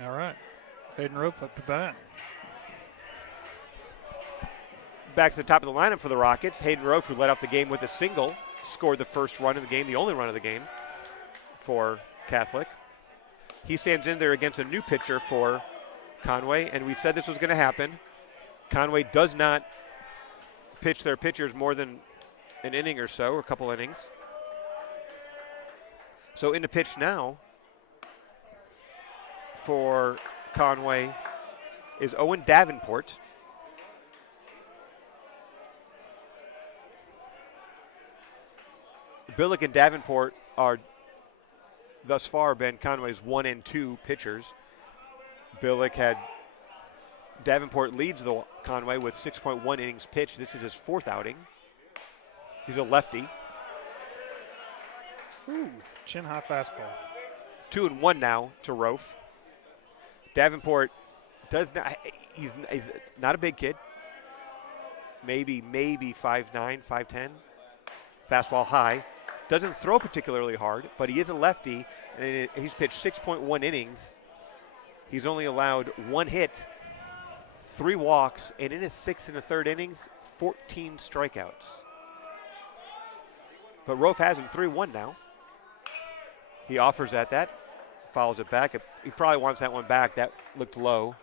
All right. Hayden Rope up to bat. Back to the top of the lineup for the Rockets. Hayden Roach, who led off the game with a single. scored the first run of the game, the only run of the game for Catholic. He stands in there against a new pitcher for Conway, and we said this was going to happen. Conway does not pitch their pitchers more than an inning or so, or a couple innings. So in the pitch now for Conway is Owen Davenport. Billick and Davenport are thus far been Conway's 1 and 2 pitchers. Billick had Davenport leads the Conway with 6.1 innings pitched. This is his 4th outing. He's a lefty. Ooh, chin high fastball. 2-1 now to Rofe. Davenport does not. He's not a big kid. Maybe 5'9", 5'10". Fastball high. Doesn't throw particularly hard, but he is a lefty, and he's pitched 6.1 innings. He's only allowed 1 hit, 3 walks, and in his 6th and 3rd innings, 14 strikeouts. But Rofe has him 3-1 now. He offers at that, follows it back. He probably wants that one back. That looked low.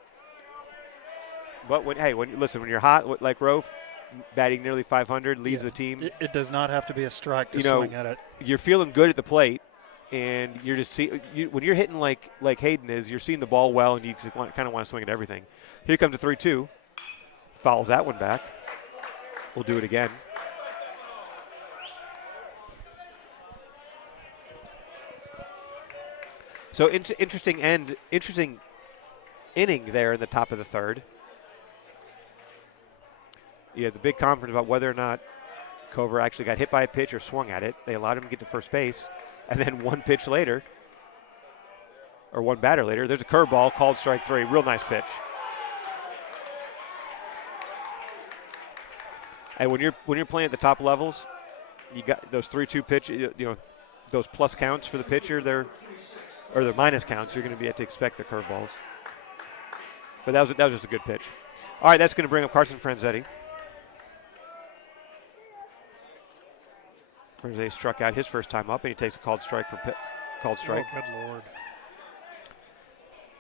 But when you're hot like Rofe, batting nearly 500, leads the team. It does not have to be a strike to swing at it. You're feeling good at the plate, and you're just when you're hitting like Hayden is, you're seeing the ball well, and you just kind of want to swing at everything. Here comes a 3-2. Fouls that one back. We'll do it again. So interesting inning there in the top of the 3rd. Yeah, the big conference about whether or not Cover actually got hit by a pitch or swung at it. They allowed him to get to first base, and then 1 pitch later, or 1 batter later, there's a curveball called strike 3. Real nice pitch. And when you're playing at the top levels, you got those 3-2 pitch. Those plus counts for the pitcher. Or the minus counts, you're going to be able to expect the curveballs. But that was just a good pitch. All right, that's going to bring up Carson Franzetti. Franzetti struck out his first time up, and he takes a called strike. Oh, good Lord.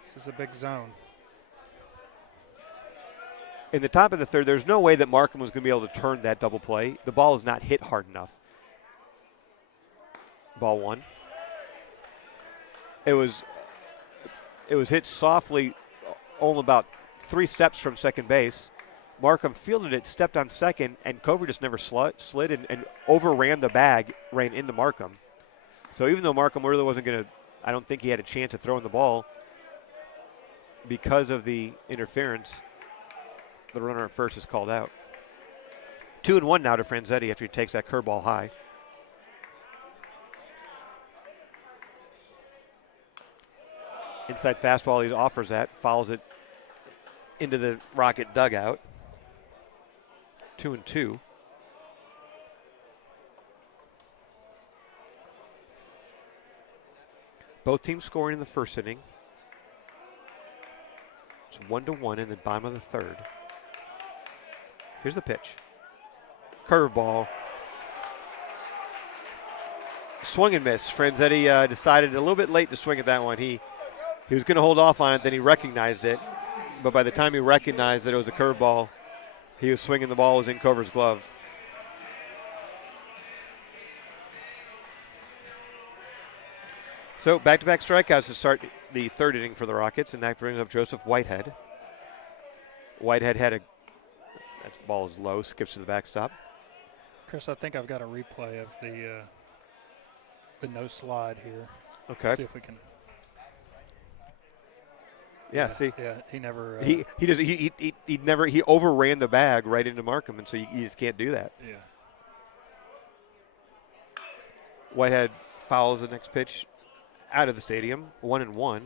This is a big zone. In the top of the 3rd, there's no way that Markham was going to be able to turn that double play. The ball is not hit hard enough. Ball 1. It was hit softly, only about 3 steps from second base. Markham fielded it, stepped on second, and Cover just never slid and overran the bag, ran into Markham. So even though Markham really wasn't going to, I don't think he had a chance at throwing the ball because of the interference. The runner at first is called out. 2-1 now to Franzetti after he takes that curveball high. Inside fastball, he offers that, fouls it into the Rocket dugout. 2-2. Both teams scoring in the 1st inning. It's 1-1 in the bottom of the 3rd. Here's the pitch. Curveball. Swing and miss. Franzetti decided a little bit late to swing at that one. He was going to hold off on it, then he recognized it. But by the time he recognized that it was a curveball, he was swinging the ball, was in Cover's glove. So back-to-back strikeouts to start the 3rd inning for the Rockets, and that brings up Joseph Whitehead. Whitehead had that ball is low, skips to the backstop. Chris, I think I've got a replay of the no slide here. Okay. Let's see if we can. Yeah, see. Yeah, he never. He overran the bag right into Markham, and so you just can't do that. Yeah. Whitehead fouls the next pitch out of the stadium, 1-1.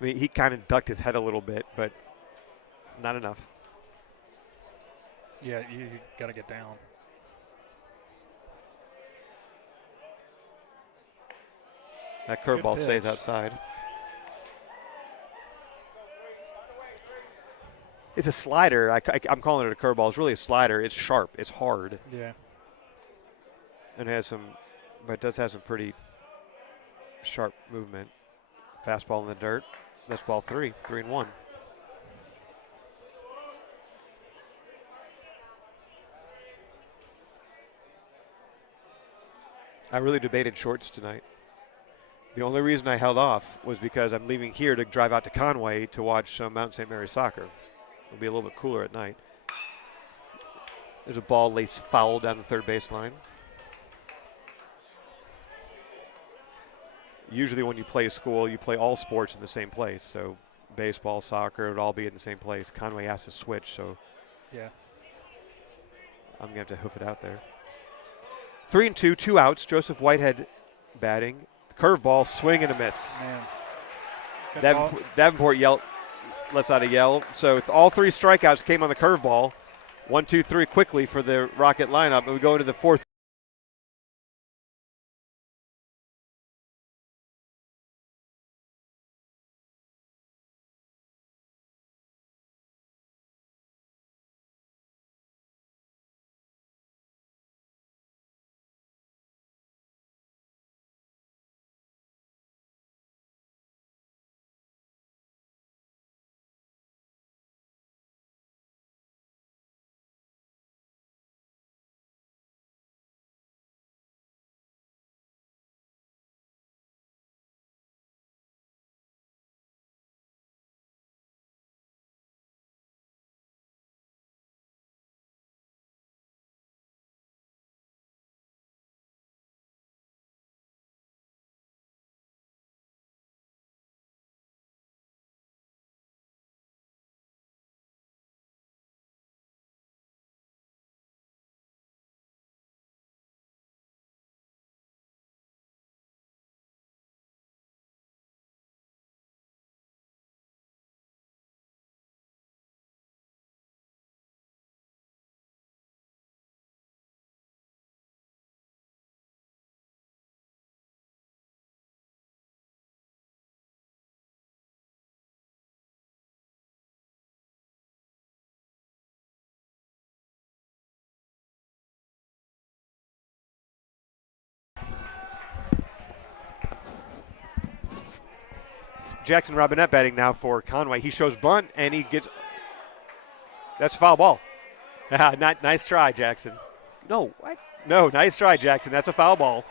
I mean, he kind of ducked his head a little bit, but not enough. Yeah, you got to get down. That curveball stays outside. It's a slider. I'm calling it a curveball. It's really a slider. It's sharp. It's hard. Yeah. And but it does have some pretty sharp movement. Fastball in the dirt. That's ball 3. 3-1. I really debated shorts tonight. The only reason I held off was because I'm leaving here to drive out to Conway to watch some Mount St. Mary's soccer. It'll be a little bit cooler at night. There's a ball laced foul down the third baseline. Usually when you play school, you play all sports in the same place. So baseball, soccer, it would all be in the same place. Conway has to switch, so Yeah. I'm going to have to hoof it out there. 3-2, 2 outs. Joseph Whitehead batting. Curveball, swing and a miss. Man. Good ball. Davenport lets out a yell. So all 3 strikeouts came on the curveball. 1, 2, 3 quickly for the Rocket lineup. And we go into the 4th. Jackson Robinette batting now for Conway. He shows bunt, and he gets – that's a foul ball. Nice try, Jackson. No, what? No, nice try, Jackson. That's a foul ball.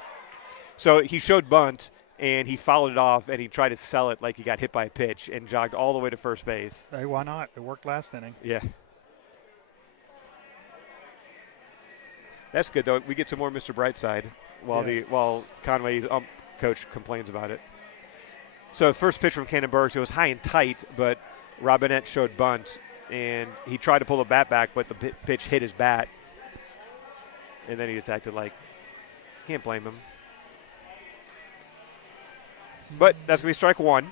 So he showed bunt, and he fouled it off, and he tried to sell it like he got hit by a pitch and jogged all the way to first base. Hey, why not? It worked last inning. Yeah. That's good, though. We get some more Mr. Brightside while Conway's coach complains about it. So the first pitch from Cannonburg, so it was high and tight, but Robinette showed bunt, and he tried to pull the bat back, but the pitch hit his bat. And then he just acted like, can't blame him. But that's going to be strike 1.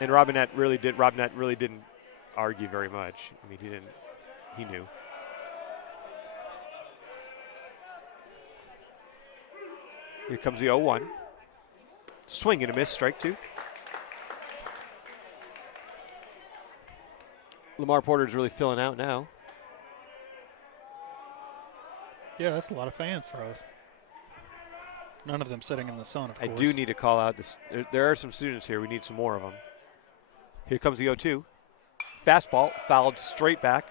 And Robinette really didn't argue very much. I mean, he knew. Here comes the 0-1. Swing and a miss, strike 2. Lamar Porter's really filling out now. Yeah, that's a lot of fans for us. None of them sitting in the sun, of course. I do need to call out this. There are some students here. We need some more of them. Here comes the 0-2. Fastball, fouled straight back.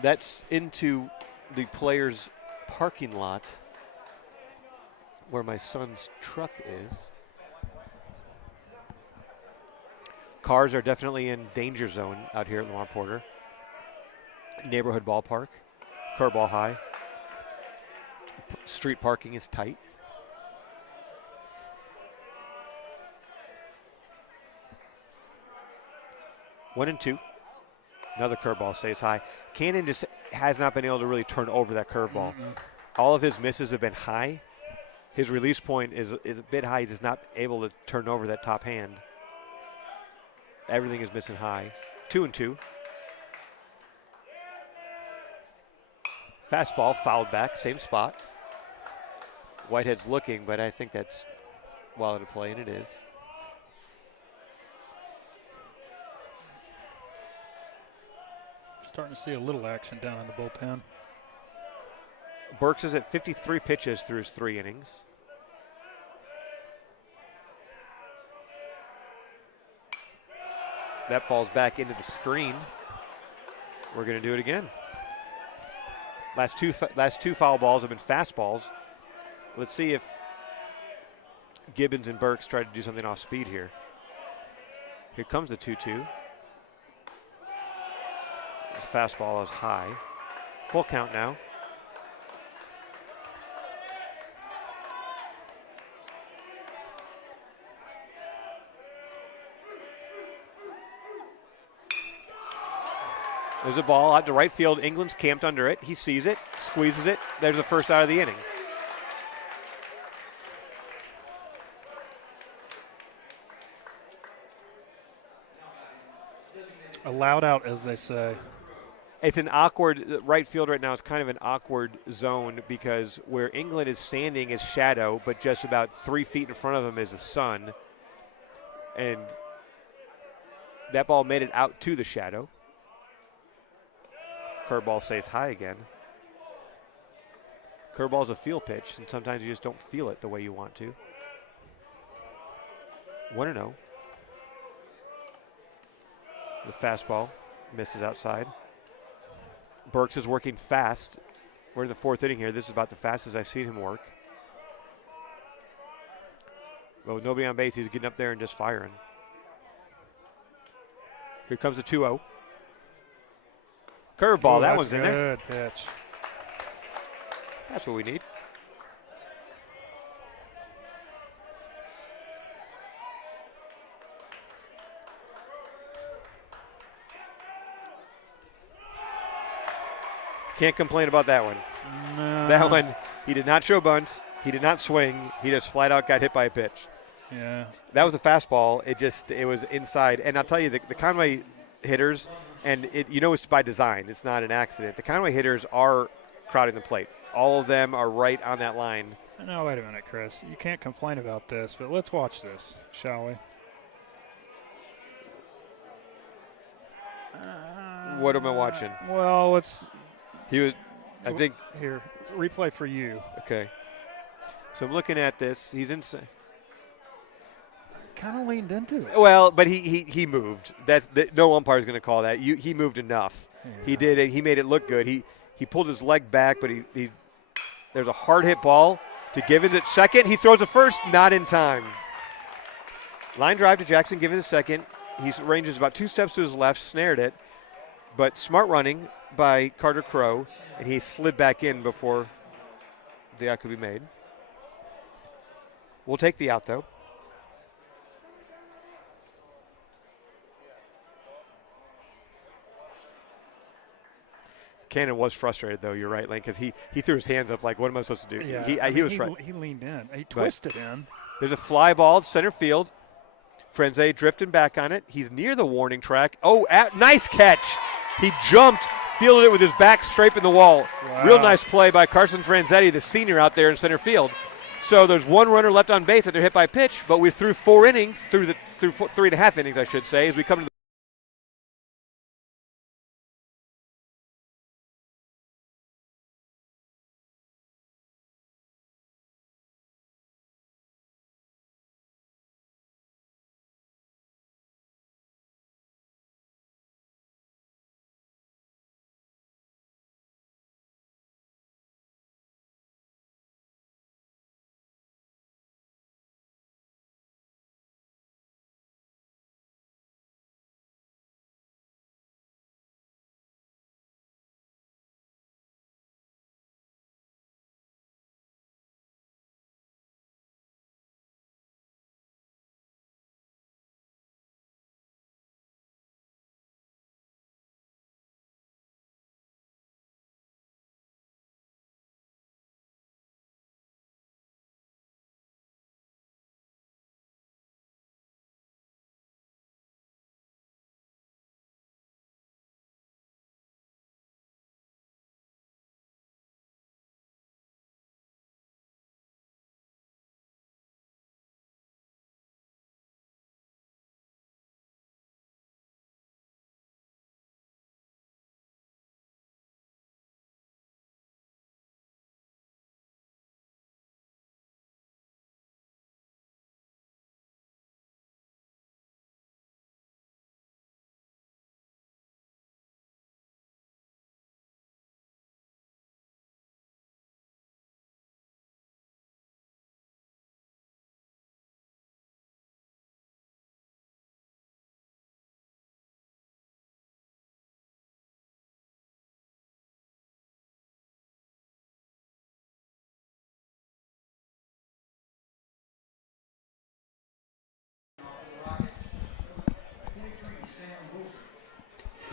That's into the players' parking lot where my son's truck is. Cars are definitely in danger zone out here at Lamar Porter. Neighborhood ballpark. Curveball high. Street parking is tight. One and 2. Another curveball stays high. Cannon just has not been able to really turn over that curveball. All of his misses have been high. His release point is a bit high. He's just not able to turn over that top hand. Everything is missing high. 2 and 2. Fastball fouled back, same spot. Whitehead's looking, but I think that's well out of play, and it is. Starting to see a little action down in the bullpen. Burks is at 53 pitches through his 3 innings. That ball's back into the screen. We're going to do it again. Last two foul balls have been fastballs. Let's see if Gibbons and Burks try to do something off speed here. Here comes the 2-2. This fastball is high. Full count now. There's a ball out to right field. England's camped under it. He sees it, squeezes it. There's the first out of the inning. A loud out, as they say. It's an awkward, right field right now is kind of an awkward zone because where England is standing is shadow, but just about 3 feet in front of them is the sun. And that ball made it out to the shadow. Curveball stays high again. Curveball's a feel pitch, and sometimes you just don't feel it the way you want to. 1-0. The fastball misses outside. Burks is working fast. We're in the 4th inning here. This is about the fastest I've seen him work. But with nobody on base, he's getting up there and just firing. Here comes the 2-0. Curveball, that one's in there. Good pitch. That's what we need. Can't complain about that one. No. That one, he did not show bunt. He did not swing. He just flat out got hit by a pitch. Yeah. That was a fastball. It was inside. And I'll tell you, the Conway hitters, and it's by design. It's not an accident. The Conway hitters are crowding the plate. All of them are right on that line. No, wait a minute, Chris. You can't complain about this, but let's watch this, shall we? What am I watching? Well, let's. He was, I think. Here, replay for you. Okay. So I'm looking at this. He's inside. Kind of leaned into it. Well, but he moved. No umpire is going to call that. He moved enough. Yeah. He did it. He made it look good. He pulled his leg back, but there's a hard hit ball to Givens at second. He throws a first, not in time. Line drive to Jackson, Givens a second. He ranges about 2 steps to his left, snared it, but smart running by Carter Crow, and he slid back in before the out could be made. We'll take the out, though. Cannon was frustrated, though. You're right, Lane, because he threw his hands up like, what am I supposed to do? Yeah, he leaned in. He twisted in. There's a fly ball at center field. Frenze drifting back on it. He's near the warning track. Oh, nice catch. He jumped, fielded it with his back scraping the wall. Wow. Real nice play by Carson Franzetti, the senior out there in center field. So there's 1 runner left on base after hit by pitch, but we're through 4 innings, through 3.5 innings, I should say, as we come to the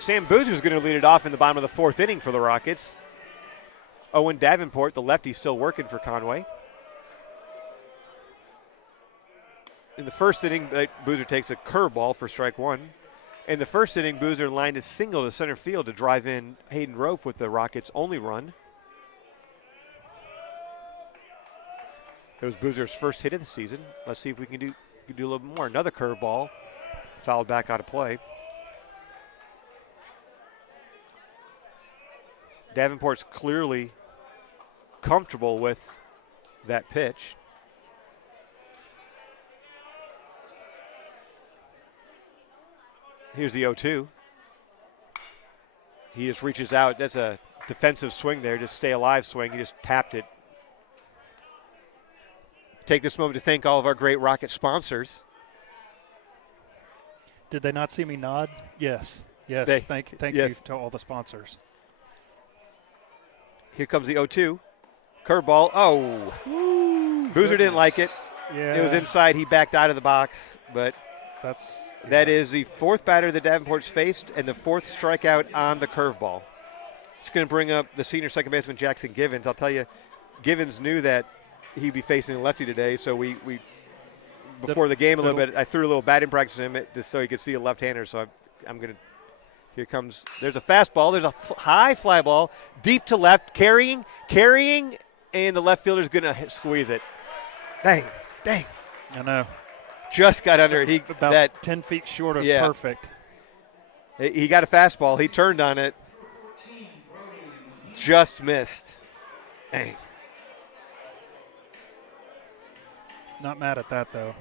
Sam Boozer's going to lead it off in the bottom of the 4th inning for the Rockets. Owen Davenport, the lefty, still working for Conway. In the first inning, Boozer takes a curveball for strike 1. In the first inning, Boozer lined a single to center field to drive in Hayden Rofe with the Rockets' only run. It was Boozer's first hit of the season. Let's see if we can do a little bit more. Another curveball, fouled back out of play. Davenport's clearly comfortable with that pitch. Here's the 0-2. He just reaches out. That's a defensive swing there, just stay alive swing. He just tapped it. Take this moment to thank all of our great Rocket sponsors. Did they not see me nod? Yes. Yes. Thank yes. you to all the sponsors. Here comes the 0-2. Curveball. Oh. Woo, Boozer didn't like it. Yeah. It was inside. He backed out of the box. But that is the 4th batter that Davenport's faced and the 4th strikeout on the curveball. It's going to bring up the senior second baseman Jackson Givens. I'll tell you, Givens knew that he'd be facing a lefty today, so we before the game a little bit, I threw a little batting practice in him just so he could see a left-hander. So I'm going to. Here comes. There's a fastball. There's a high fly ball, deep to left, carrying, and the left fielder's going to squeeze it. Dang. I know. Just got under it. About 10 feet short of perfect. He got a fastball. He turned on it. Just missed. Dang. Not mad at that, though.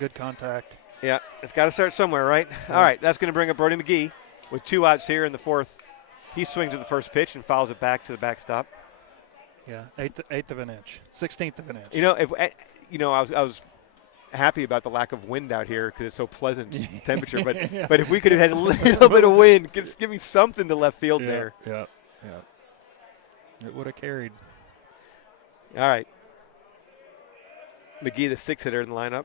Good contact. Yeah, it's got to start somewhere, right? Yeah. All right, that's going to bring up Brody McGee with 2 outs here in the 4th. He swings at the first pitch and fouls it back to the backstop. Yeah, eighth of an inch, 16th of an inch. I was happy about the lack of wind out here because it's so pleasant temperature. But if we could have had a little bit of wind, just give me something to left field there. Yeah. It would have carried. All right. McGee, the 6th hitter in the lineup.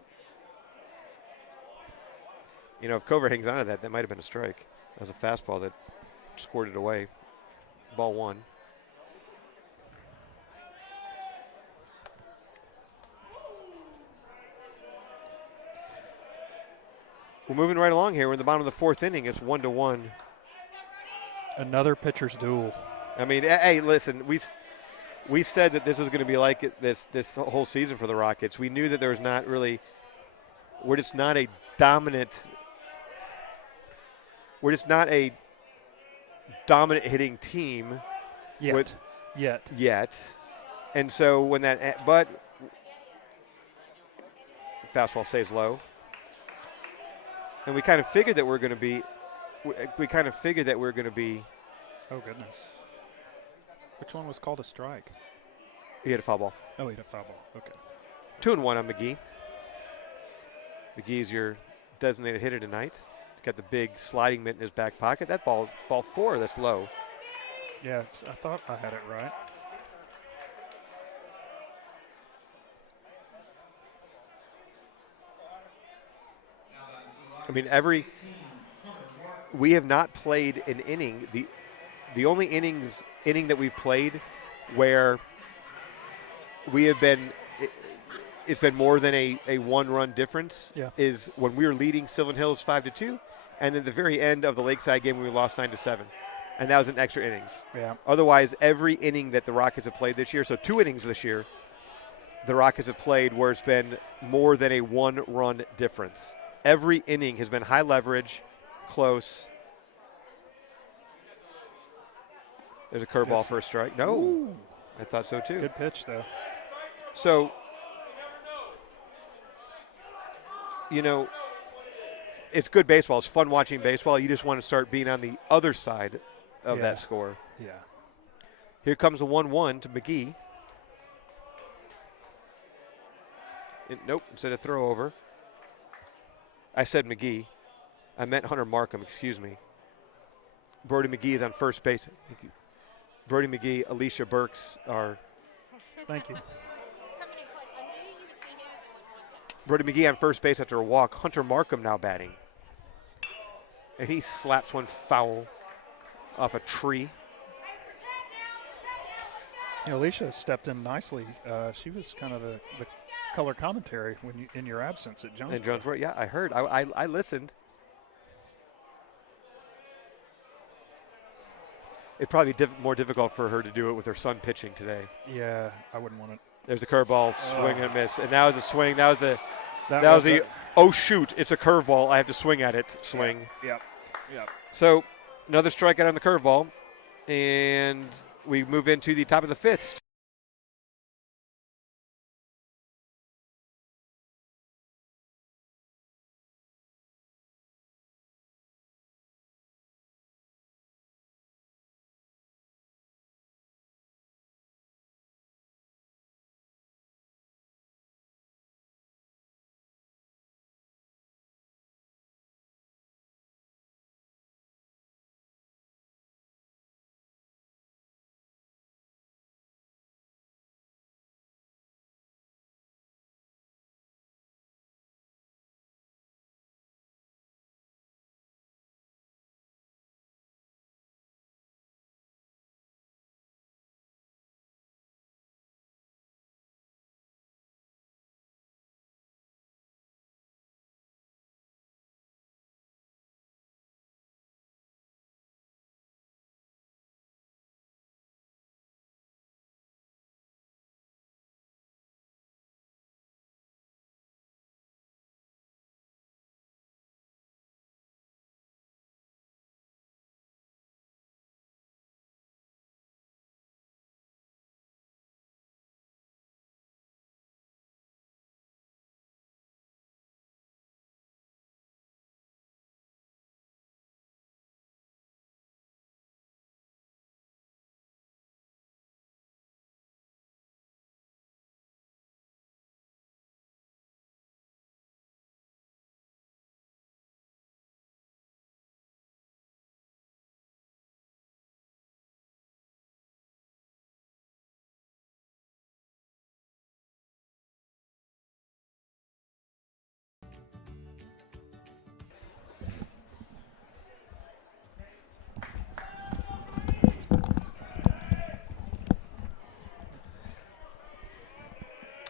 If Cover hangs on to that might have been a strike. That was a fastball that squirted away. Ball 1. We're moving right along here. We're in the bottom of the 4th inning. It's 1-1. Another pitcher's duel. I mean, hey, listen, we said that this was going to be like this whole season for the Rockets. We knew that there was not really – we're just not a dominant hitting team yet. And so when but fastball stays low. And we kind of figured that we're going to be Oh, goodness. Which one was called a strike? He had a foul ball. Oh, he had a foul ball. Okay. 2-1 on McGee. McGee's your designated hitter tonight. He's got the big sliding mitt in his back pocket. That ball's ball 4. That's low. Yeah, I thought I had it right. I mean, we have not played an inning. The only inning that we've played where we have been, it's been more than a 1-run difference is when we were leading Sylvan Hills 5-2, and then the very end of the Lakeside game when we lost 9-7, and that was in extra innings. Yeah. Otherwise, every inning that the Rockets have played this year, so 2 innings this year, the Rockets have played where it's been more than a 1-run difference. Every inning has been high leverage, close. There's a curveball for a strike. No, Ooh. I thought so too. Good pitch, though. So, it's good baseball. It's fun watching baseball. You just want to start being on the other side of that score. Yeah. Here comes a 1-1 to McGee. Nope, instead of throw over. I said McGee. I meant Hunter Markham, excuse me. Brody McGee is on first base. Thank you. Brody McGee, Alicia Burks are. Thank you. Brody McGee on first base after a walk. Hunter Markham now batting. And he slaps one foul off a tree. Alicia stepped in nicely. She was kind of the color commentary when you, in your absence at Jonesboro. And Jonesboro, yeah, I heard. I listened. It'd probably be more difficult for her to do it with her son pitching today. Yeah, I wouldn't want it. There's the curveball, swing and miss. And that was a swing. That was the oh, shoot, it's a curveball. I have to swing at it. Swing. Yep. So another strikeout on the curveball. And we move into the top of the fifth.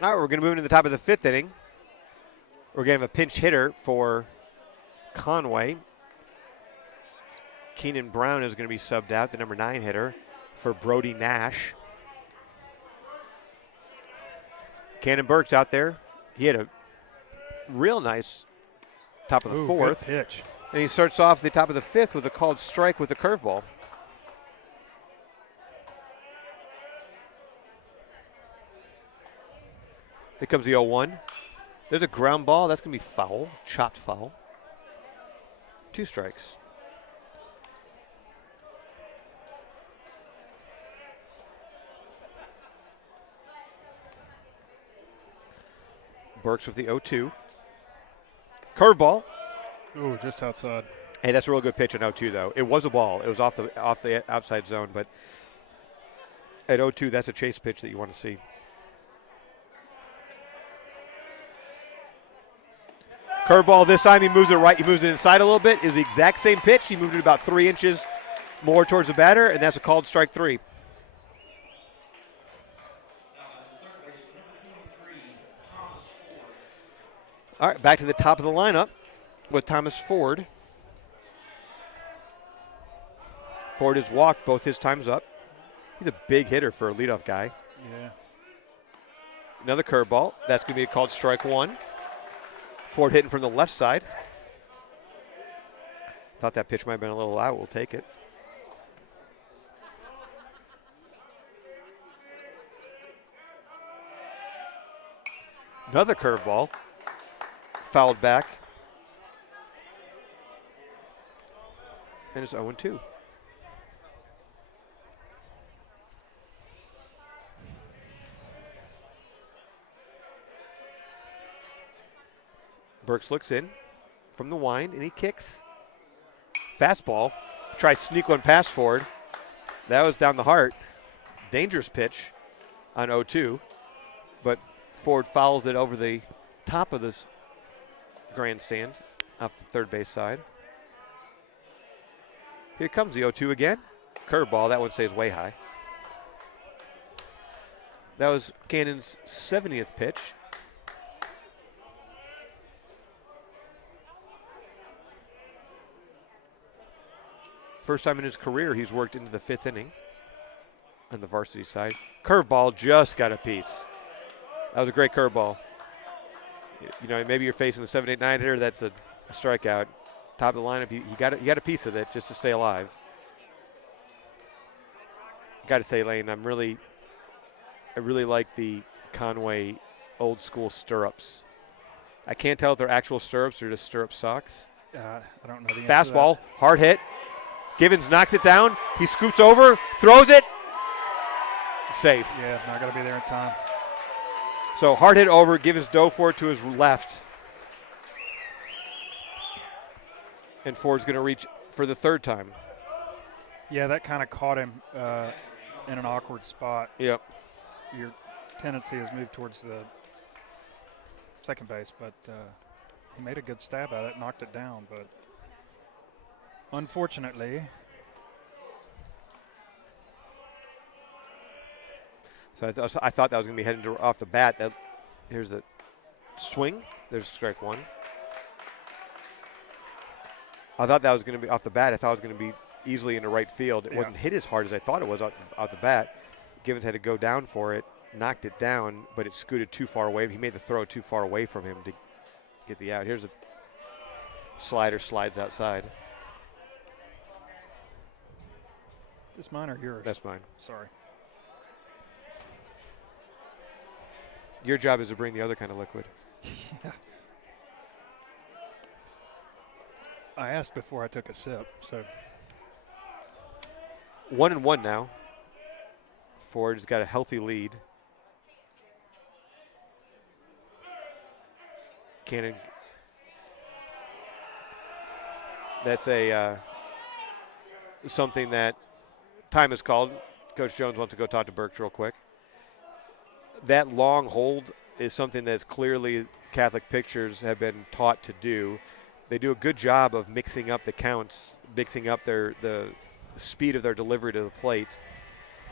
All right, we're going to move into the top of the fifth inning. We're going to have a pinch hitter for Conway. Keenan Brown is going to be subbed out, the number 9 hitter, for Brody Nash. Cannon Burke's out there. He had a real nice top of the fourth. Good pitch. And he starts off the top of the fifth with a called strike with a curveball. Here comes the 0-1. There's a ground ball. That's going to be foul, chopped foul. 2 strikes. Burks with the 0-2. Curveball. Ooh, just outside. Hey, that's a real good pitch on 0-2, though. It was a ball. It was off the outside zone, but at 0-2, that's a chase pitch that you want to see. Curveball this time, he moves it right. He moves it inside a little bit. Is the exact same pitch. He moved it about 3 inches more towards the batter, and that's a called strike 3. All right, back to the top of the lineup with Thomas Ford. Ford has walked both his times up. He's a big hitter for a leadoff guy. Yeah. Another curveball. That's going to be a called strike 1. Ford hitting from the left side. Thought that pitch might have been a little out. We'll take it. Another curveball. Fouled back. And it's 0-2. Burks looks in from the wind, and he kicks. Fastball. Tries sneak one past Ford. That was down the heart. Dangerous pitch on 0-2. But Ford fouls it over the top of this grandstand off the third base side. Here comes the 0-2 again. Curveball. That one stays way high. That was Cannon's 70th pitch. First time in his career he's worked into the 5th inning on the varsity side. Curveball just got a piece. That was a great curveball. You know, maybe you're facing the 7-8-9 hitter. That's a strikeout. Top of the lineup, he got a piece of it just to stay alive. Got to say, Lane, I really like the Conway old school stirrups. I can't tell if they're actual stirrups or just stirrup socks. I don't know the answer to Fastball, hard hit. Givens knocks it down. He scoops over, throws it. Safe. Yeah, not going to be there in time. So hard hit over. Givens dove for it to his left. And Ford's going to reach for the 3rd time. Yeah, that kind of caught him in an awkward spot. Yep. Your tendency is moved towards the second base, but he made a good stab at it, knocked it down, but unfortunately. So I thought that was going to be heading off the bat. Here's a swing. There's strike 1. I thought that was going to be off the bat. I thought it was going to be easily into right field. It wasn't hit as hard as I thought it was off the bat. Givens had to go down for it, knocked it down, but it scooted too far away. He made the throw too far away from him to get the out. Here's a slider, slides outside. This mine or yours? That's mine. Sorry. Your job is to bring the other kind of liquid. Yeah. I asked before I took a sip, so. 1-1 now. Ford's got a healthy lead. Cannon. That's a something that time is called. Coach Jones wants to go talk to Burks real quick. That long hold is something that's clearly Catholic pitchers have been taught to do. They do a good job of mixing up the counts, mixing up the speed of their delivery to the plate.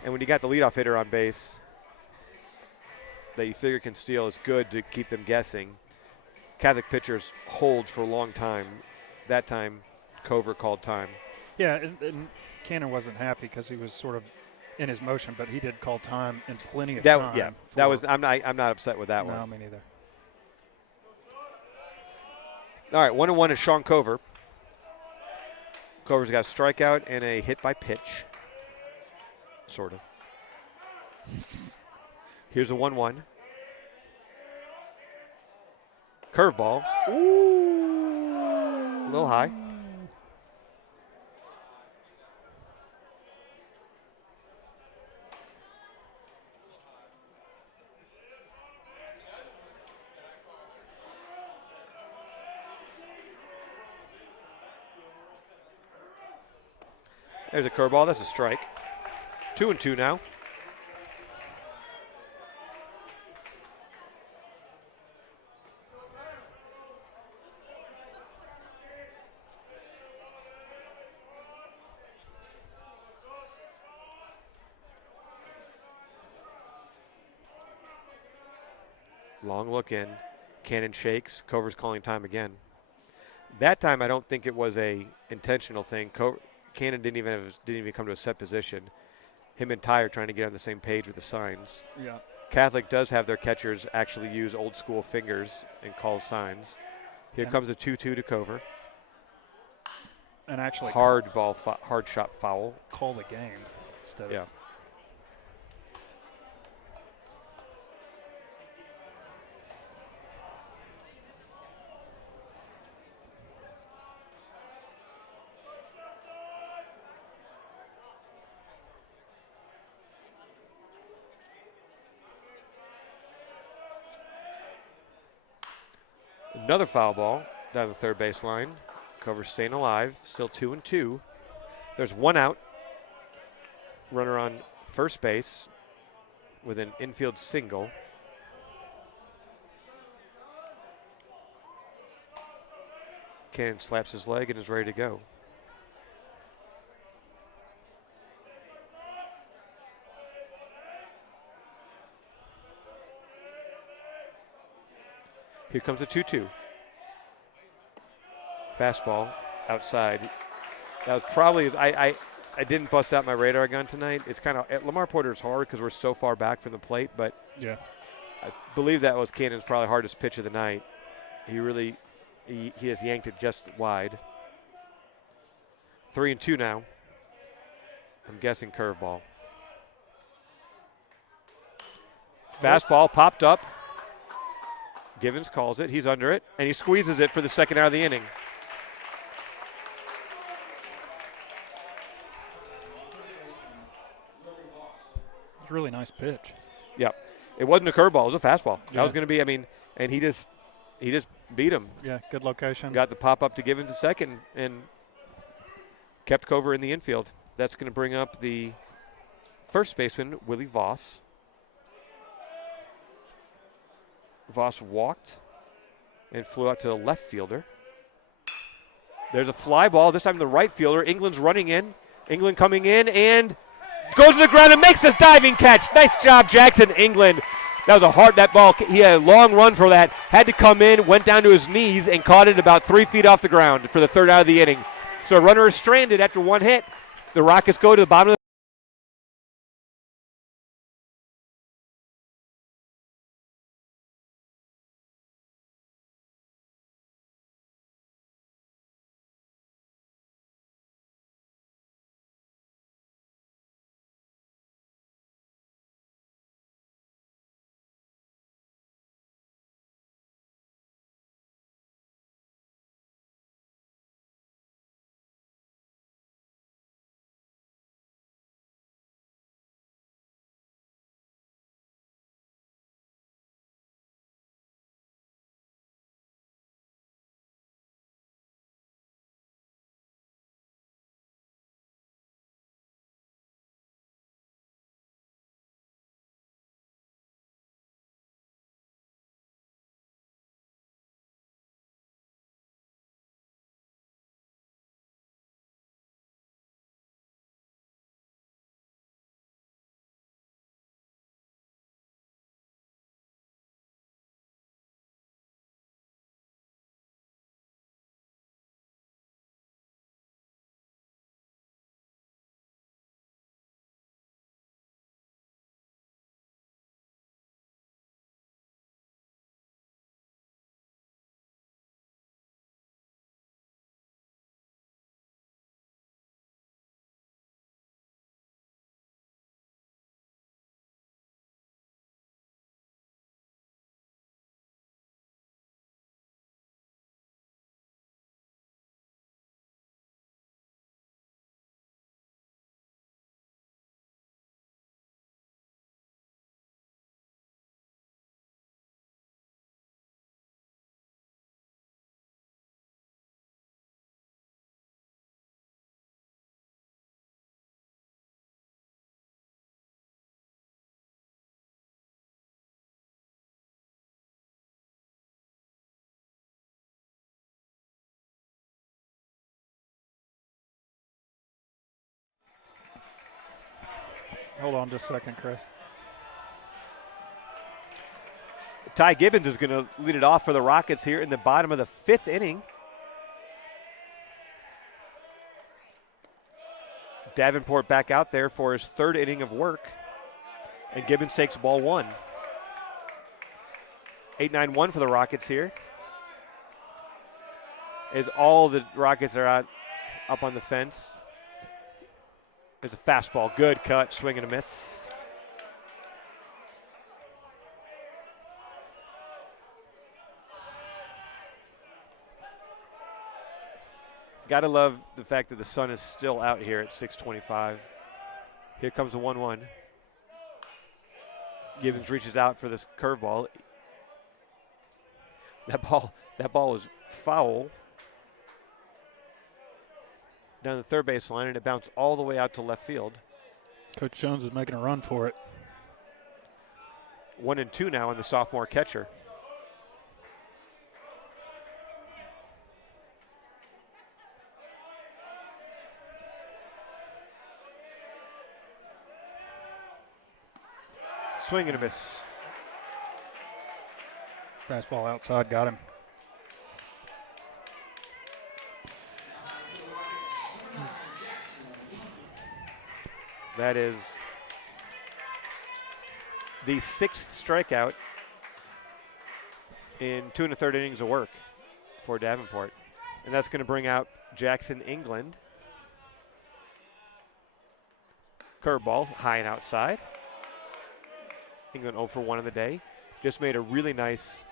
And when you got the leadoff hitter on base that you figure can steal, it's good to keep them guessing. Catholic pitchers hold for a long time. That time, Cover called time. Yeah, and Cannon wasn't happy because he was sort of in his motion, but he did call time in plenty of time. Yeah, that was. I'm not upset with that one. No, me neither. All right, 1-1 is Sean Cover. Cover's got a strikeout and a hit by pitch. Sort of. Here's a 1-1. Curveball. Ooh. A little high. There's a curveball. That's a strike. 2-2 now. Long look in. Cannon shakes. Cover's calling time again. That time, I don't think it was a intentional thing. Cannon didn't even come to a set position. Him and Ty are trying to get on the same page with the signs. Yeah. Catholic does have their catchers actually use old school fingers and call signs. Here comes a 2-2 to Cover. And actually hard shot foul. Call the game instead of. Another foul ball down the third base line. Cover staying alive. Still 2-2. There's one out. Runner on first base with an infield single. Cannon slaps his leg and is ready to go. Here comes a 2-2. Fastball outside. That was probably, I didn't bust out my radar gun tonight. It's kind of, Lamar Porter's hard because we're so far back from the plate, but Yeah. I believe that was Cannon's probably hardest pitch of the night. He really, he has yanked it just wide. 3-2 now. I'm guessing curveball. Fastball popped up. Givens calls it. He's under it, and he squeezes it for the second out of the inning. It's a really nice pitch. Yep. It wasn't a curveball. It was a fastball. Yeah. That was going to be, and he just beat him. Yeah, good location. Got the pop up to Givens a second and kept Cover in the infield. That's going to bring up the first baseman, Willie Voss. Voss walked and flew out to the left fielder. There's a fly ball, this time the right fielder. England's running in. England coming in and goes to the ground and makes a diving catch. Nice job, Jackson England. That was a hard, that ball, he had a long run for that. Had to come in, went down to his knees and caught it about 3 feet off the ground for the third out of the inning. So a runner is stranded after one hit. The Rockets go to the bottom of the Hold on just a second, Chris. Ty Gibbons is going to lead it off for the Rockets here in the bottom of the fifth inning. Davenport back out there for his third inning of work. And Gibbons takes ball one. 8-9-1 for the Rockets here. As all the Rockets are out up on the fence. There's a fastball. Good cut. Swing and a miss. Gotta love the fact that the sun is still out here at 6:25. Here comes a 1-1. Gibbons reaches out for this curveball. That ball was foul down the third base line, and it bounced all the way out to left field. Coach Jones is making a run for it. 1-2 now on the sophomore catcher. Swing and a miss. Fastball outside, got him. That is the 6th strikeout in 2 1/3 innings of work for Davenport. And that's going to bring out Jackson England. Curveball, high and outside. England 0 for 1 on the day. Just made a really nice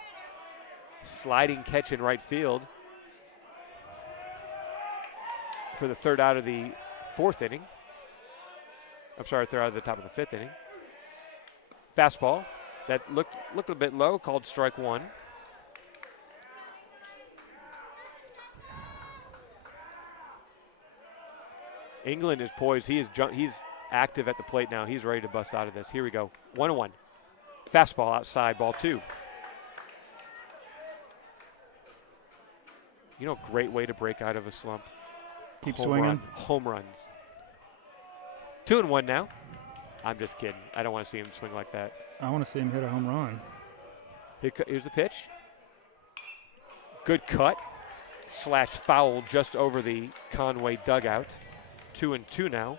sliding catch in right field for the 3rd out of the 4th inning. I'm sorry, 3rd out of the top of the 5th inning. Fastball that looked a bit low, called strike 1. England is poised. He's active at the plate now. He's ready to bust out of this. Here we go. 1-1. Fastball outside, ball 2. You know, great way to break out of a slump. Keep swinging. Home runs. 2-1 now. I'm just kidding. I don't want to see him swing like that. I want to see him hit a home run. Here's the pitch. Good cut. / foul just over the Conway dugout. 2-2 now.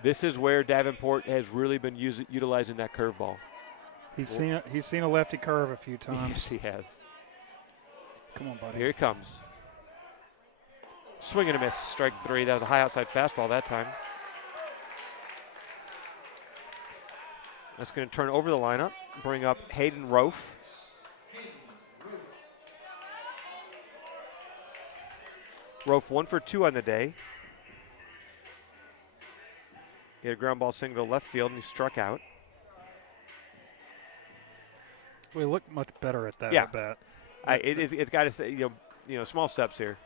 This is where Davenport has really been utilizing that curveball. He's seen a lefty curve a few times. Yes, he has. Come on, buddy. Here he comes. Swing and a miss. Strike 3. That was a high outside fastball that time. That's going to turn over the lineup. Bring up Hayden Rofe. Rofe 1 for 2 on the day. He had a ground ball single to left field, and he struck out. We look much better at that. Yeah. I bet. It's got to say, you know, small steps here.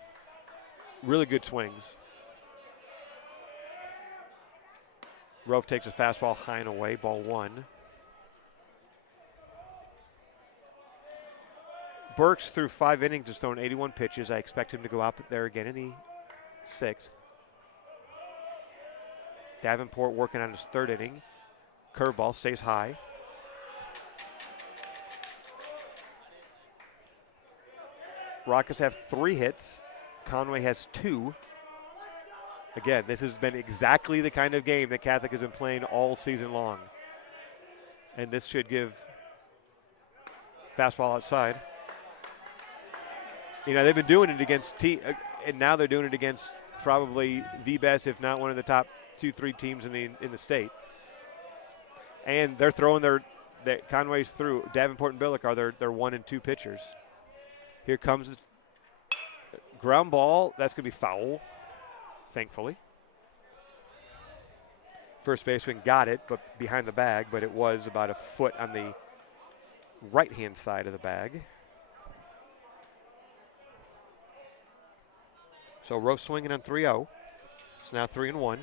Really good swings. Rofe takes a fastball high and away, ball 1. Burks through 5 innings has thrown 81 pitches. I expect him to go out there again in the 6th. Davenport working on his 3rd inning. Curveball stays high. Rockets have 3 hits. Conway has 2. Again, this has been exactly the kind of game that Catholic has been playing all season long. And this should give fastball outside. You know, they've been doing it against and now they're doing it against probably the best, if not one of the top 2-3 teams in the state. And they're throwing their Conway's through. Davenport and Billick are their 1 and 2 pitchers. Here comes the ground ball. That's going to be foul, thankfully. First baseman got it, but behind the bag, but it was about a foot on the right-hand side of the bag. So Rofe swinging on 3-0. It's now 3-1.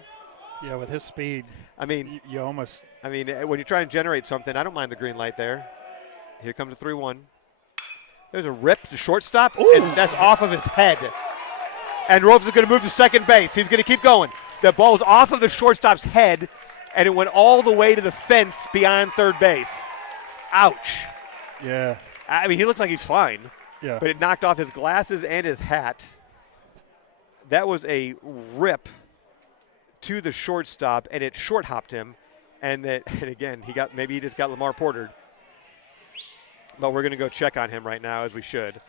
Yeah, with his speed, I mean, you almost. I mean, when you're trying to generate something, I don't mind the green light there. Here comes a 3-1. There's a rip to shortstop, and that's off of his head. And Rofe is going to move to second base. He's going to keep going. The ball's off of the shortstop's head, and it went all the way to the fence beyond third base. Ouch. Yeah. I mean, he looks like he's fine. Yeah. But it knocked off his glasses and his hat. That was a rip to the shortstop, and it short hopped him. And again, maybe he just got Lamar Portered. But we're going to go check on him right now, as we should.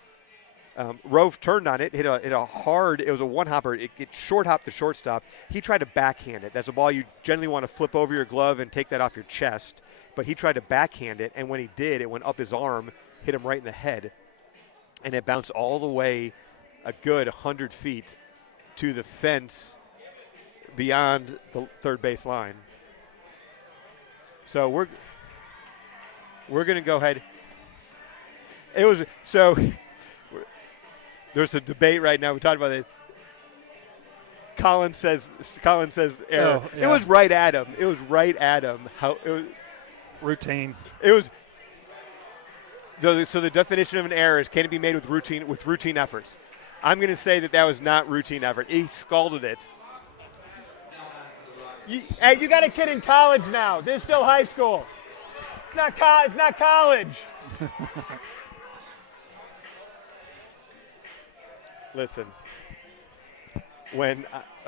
Rofe turned on it, hit a hard. It was a one hopper. It short hopped the shortstop. He tried to backhand it. That's a ball you generally want to flip over your glove and take that off your chest. But he tried to backhand it, and when he did, it went up his arm, hit him right in the head, and it bounced all the way a good 100 feet to the fence beyond the third base line. So we're going to go ahead. It was so. There's a debate right now. We talked about this. Colin says error. Oh, yeah. It was right at him. It was right at him. How it was routine. It was. So the definition of an error is can it be made with routine efforts. I'm going to say that was not routine effort. He scalded it. Hey, you got a kid in college now. This is still high school. It's not college. Listen.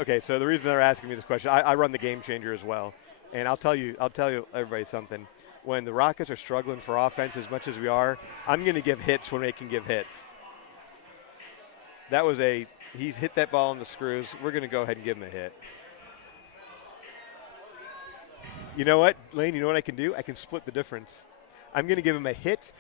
Okay, so the reason they're asking me this question, I run the Game Changer as well, and I'll tell you everybody something. When the Rockets are struggling for offense as much as we are, I'm going to give hits when they can give hits. He's hit that ball on the screws. We're going to go ahead and give him a hit. You know what, Lane? You know what I can do? I can split the difference. I'm going to give him a hit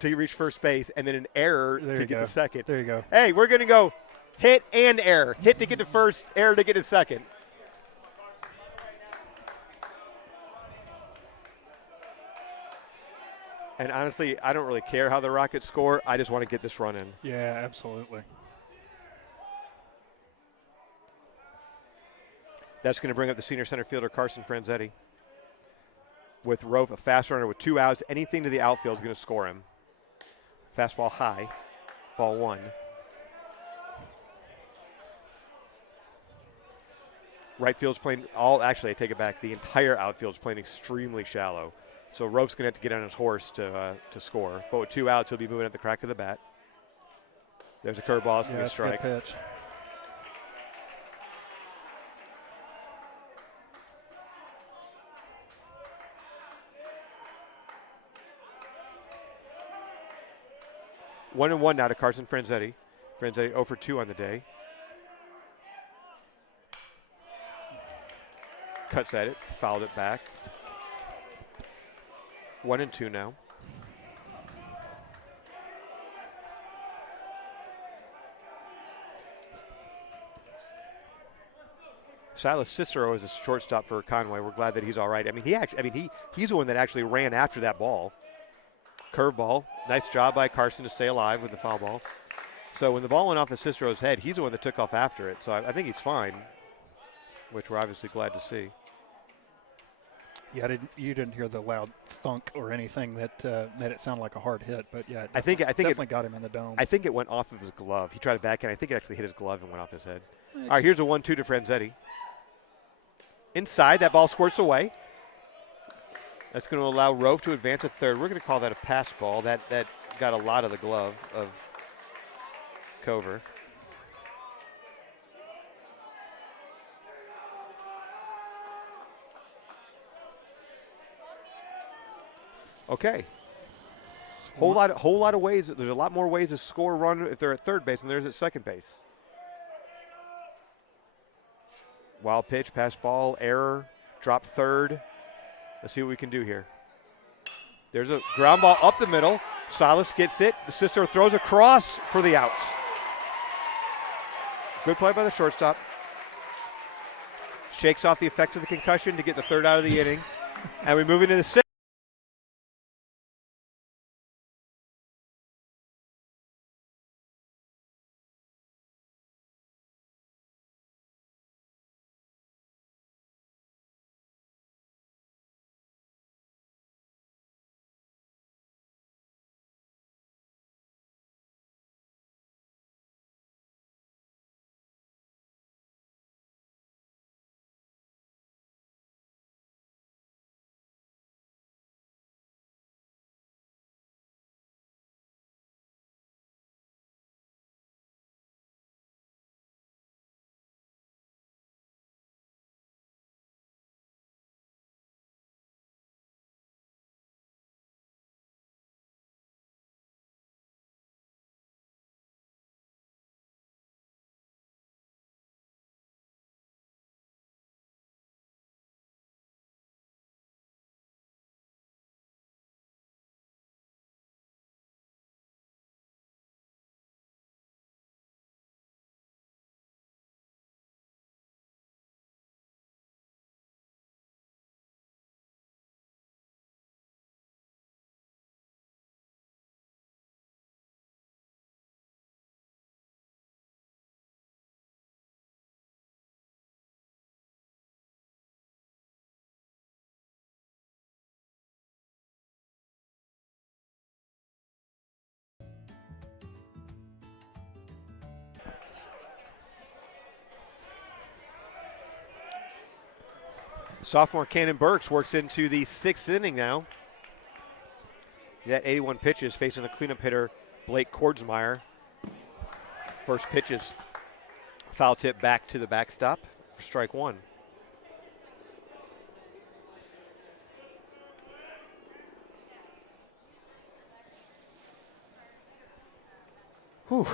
to reach first base and then an error to get to second. There you go. Hey, we're going to go hit and error. Hit to get to first, error to get to second. And honestly, I don't really care how the Rockets score. I just want to get this run in. Yeah, absolutely. That's going to bring up the senior center fielder, Carson Franzetti. With Rove, a fast runner with 2 outs. Anything to the outfield is going to score him. Fastball high. Ball 1. Right field's playing actually, I take it back. The entire outfield's playing extremely shallow. So Rove's going to have to get on his horse to score. But with 2 outs, he'll be moving at the crack of the bat. There's a curveball. It's going to be a strike. Good pitch. One and one now to Carson Franzetti. Franzetti 0 for 2 on the day. Cuts at it, fouled it back. 1 and 2 now. Silas Cicero is a shortstop for Conway. We're glad that he's all right. I mean, he's the one that actually ran after that ball. Curveball. Nice job by Carson to stay alive with the foul ball. So when the ball went off of Cicero's head, he's the one that took off after it. So I think he's fine, which we're obviously glad to see. Yeah, you didn't hear the loud thunk or anything that made it sound like a hard hit, but yeah, I think definitely got him in the dome. I think it went off of his glove. He tried to back in. I think it actually hit his glove and went off his head. All right, here's a 1-2 to Franzetti. Inside, that ball squirts away. That's going to allow Rove to advance at third. We're going to call that a pass ball. That got a lot of the glove of Cover. Okay. Whole lot of ways. There's a lot more ways to score a run if they're at third base than there is at second base. Wild pitch, pass ball, error, drop third. Let's see what we can do here. There's a ground ball up the middle. Silas gets it. The Cicero throws across for the outs. Good play by the shortstop. Shakes off the effects of the concussion to get the third out of the inning. And we move into the sixth. Sophomore Cannon Burks works into the 6th inning now. He's at 81 pitches, facing the cleanup hitter, Blake Kordsmeyer. First pitch is foul tip back to the backstop for strike one. Whew.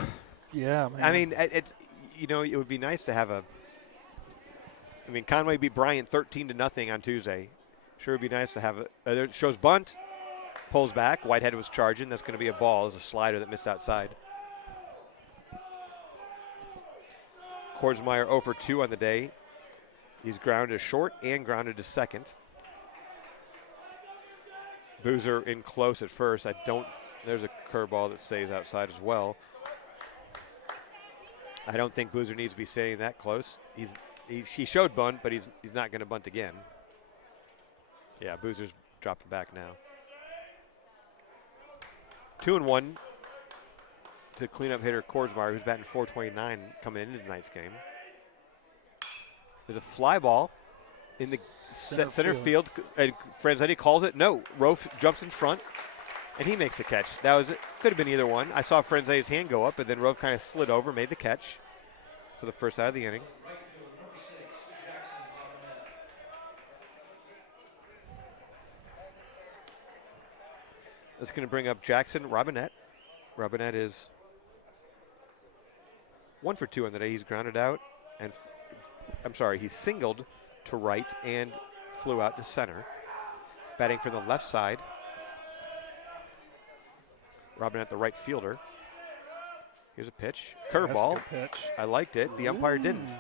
Yeah, man. I mean, it's, you know, it would be nice to have a. I mean, Conway beat Bryant 13-0 on Tuesday. Sure, it'd be nice to have a. It shows bunt, pulls back. Whitehead was charging. That's going to be a ball. It's a slider that missed outside. Kordsmeyer 0 for 2 on the day. He's grounded to short and grounded to second. Boozer in close at first. There's a curveball that stays outside as well. I don't think Boozer needs to be staying that close. He showed bunt, but he's not going to bunt again. Yeah, Boozer's dropping back now. 2-1 to cleanup hitter Kordsmeyer, who's batting .429 coming into tonight's game. There's a fly ball in the center field. And Franzetti calls it. No, Rofe jumps in front, and he makes the catch. That was it. Could have been either one. I saw Franzetti's hand go up, and then Rofe kind of slid over, made the catch for the first out of the inning. That's going to bring up Jackson Robinette. Robinette is 1 for 2 on the day. He's grounded out, and he's singled to right and flew out to center. Batting from the left side. Robinette, the right fielder. Here's a pitch. Curveball. Pitch. I liked it. The umpire didn't.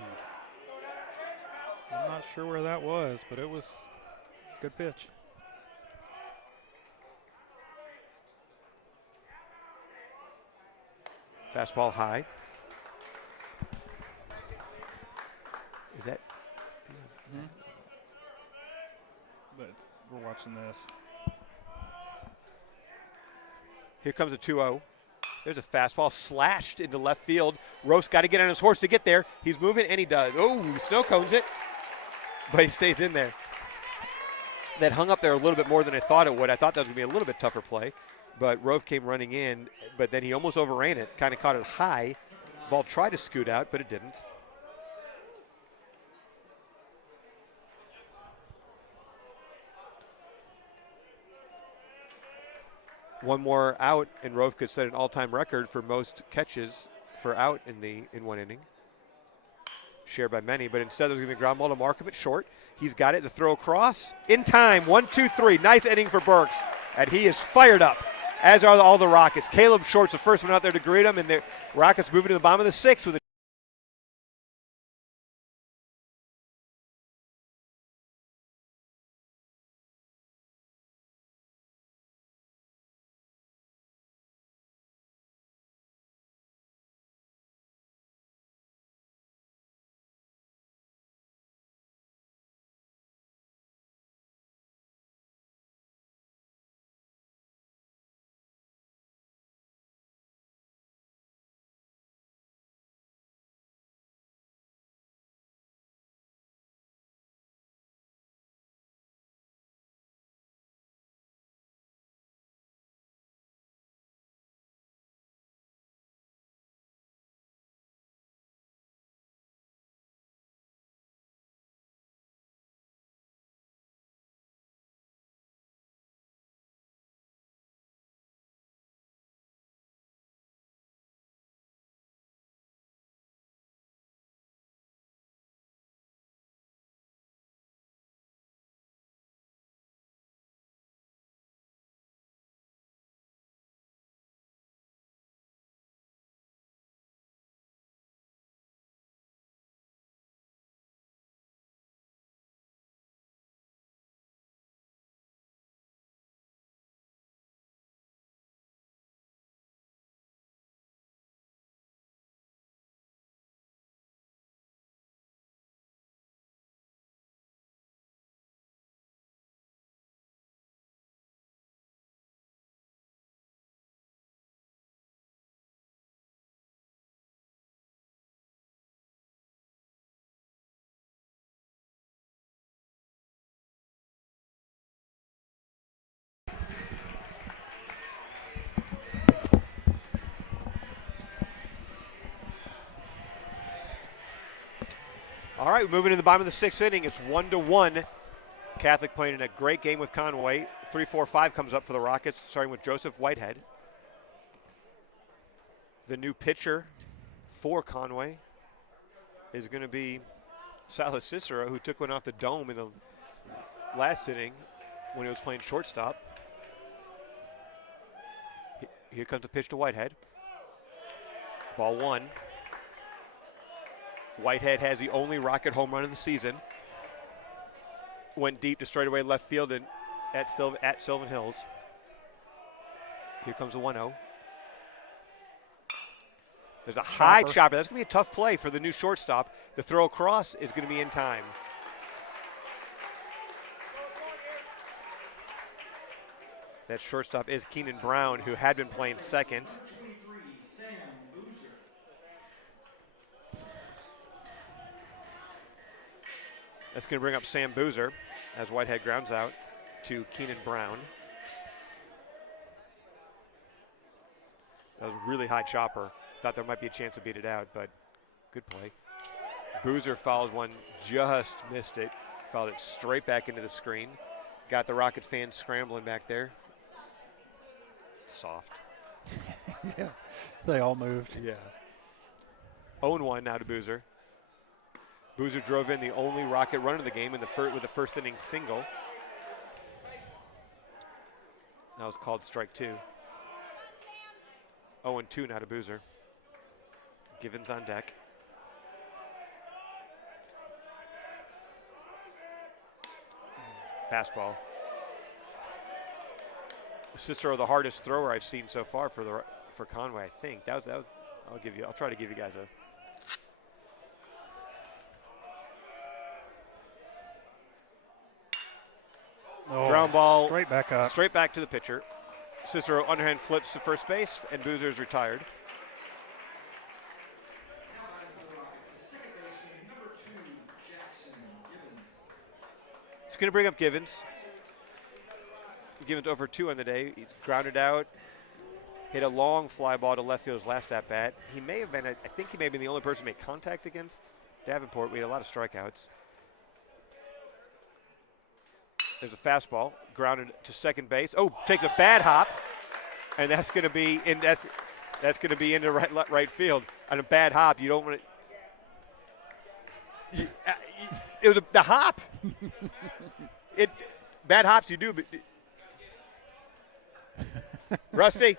I'm not sure where that was, but it was a good pitch. Fastball high. Is that? Mm-hmm. But we're watching this. Here comes a 2-0. There's a fastball slashed into left field. Roast got to get on his horse to get there. He's moving, and he does. Oh, snow cones it, but he stays in there. That hung up there a little bit more than I thought it would. I thought that was going to be a little bit tougher play, but Rove came running in, but then he almost overran it, kind of caught it high. Ball tried to scoot out, but it didn't. One more out, and Rove could set an all-time record for most catches for out in one inning. Shared by many, but instead there's going to be a ground ball to Markham at short. He's got it, the throw across. In time, 1-2-3. Nice inning for Burks, and he is fired up, as are all the Rockets. Caleb Short's the first one out there to greet him, and the Rockets moving to the bottom of the 6th with a All right, moving to the bottom of the sixth inning. It's 1-1. Catholic playing in a great game with Conway. 3-4-5 comes up for the Rockets, starting with Joseph Whitehead. The new pitcher for Conway is going to be Silas Cicero, who took one off the dome in the last inning when he was playing shortstop. Here comes the pitch to Whitehead. Ball one. Whitehead has the only Rocket home run of the season. Went deep to straightaway left field and at Sylvan Hills. Here comes the 1-0. There's a high chopper. That's going to be a tough play for the new shortstop. The throw across is going to be in time. That shortstop is Keenan Brown, who had been playing second. That's going to bring up Sam Boozer as Whitehead grounds out to Keenan Brown. That was a really high chopper. Thought there might be a chance to beat it out, but good play. Boozer fouls one, just missed it. Fouled it straight back into the screen. Got the Rocket fans scrambling back there. Soft. Yeah, they all moved. Yeah. 0-1 now to Boozer. Boozer drove in the only Rocket run of the game with the first inning single. That was called strike two. 0-2 now to Boozer. Givens on deck. Fastball. Cicero, the hardest thrower I've seen so far for Conway. I think that was. I'll try to give you guys a. Ground ball. Straight back up. Straight back to the pitcher. Cicero underhand flips to first base, and Boozer is retired. It's going to bring up Givens. Givens over 2 on the day. He's grounded out. Hit a long fly ball to left field's last at bat. He may have been, I think he may have been the only person who made contact against Davenport. We had a lot of strikeouts. There's a fastball, grounded to second base. Oh, takes a bad hop, and that's going to be in. That's going to be into right field. On a bad hop, you don't want to. It was the hop. Bad hops you do, but Rusty.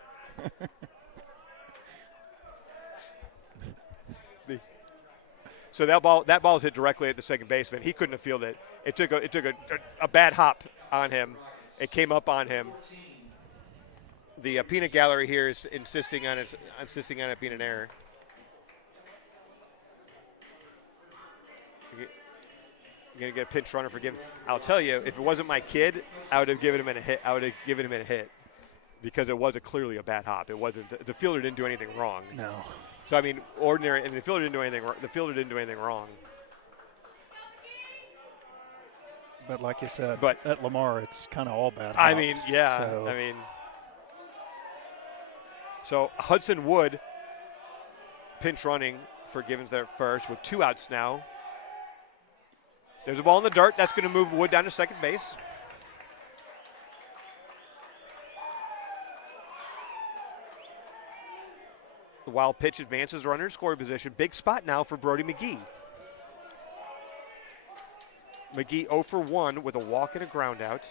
So that ball was hit directly at the second baseman. He couldn't have fielded it. It took a bad hop on him. It came up on him. The peanut gallery here is insisting on it being an error. You're gonna get a pinch runner for giving. I'll tell you, if it wasn't my kid, I would have given him a hit. I would have given him a hit because it was clearly a bad hop. It wasn't. The fielder didn't do anything wrong. No. So I mean, ordinary, and the fielder didn't do anything. The fielder didn't do anything wrong. But like you said, but at Lamar, it's kind of all bad hops. I mean, yeah. So. I mean, so Hudson Wood pinch running for Givens there at first with 2 outs now. There's a ball in the dirt. That's going to move Wood down to second base. The wild pitch advances runner in scoring position. Big spot now for Brody McGee. McGee 0 for 1 with a walk and a ground out.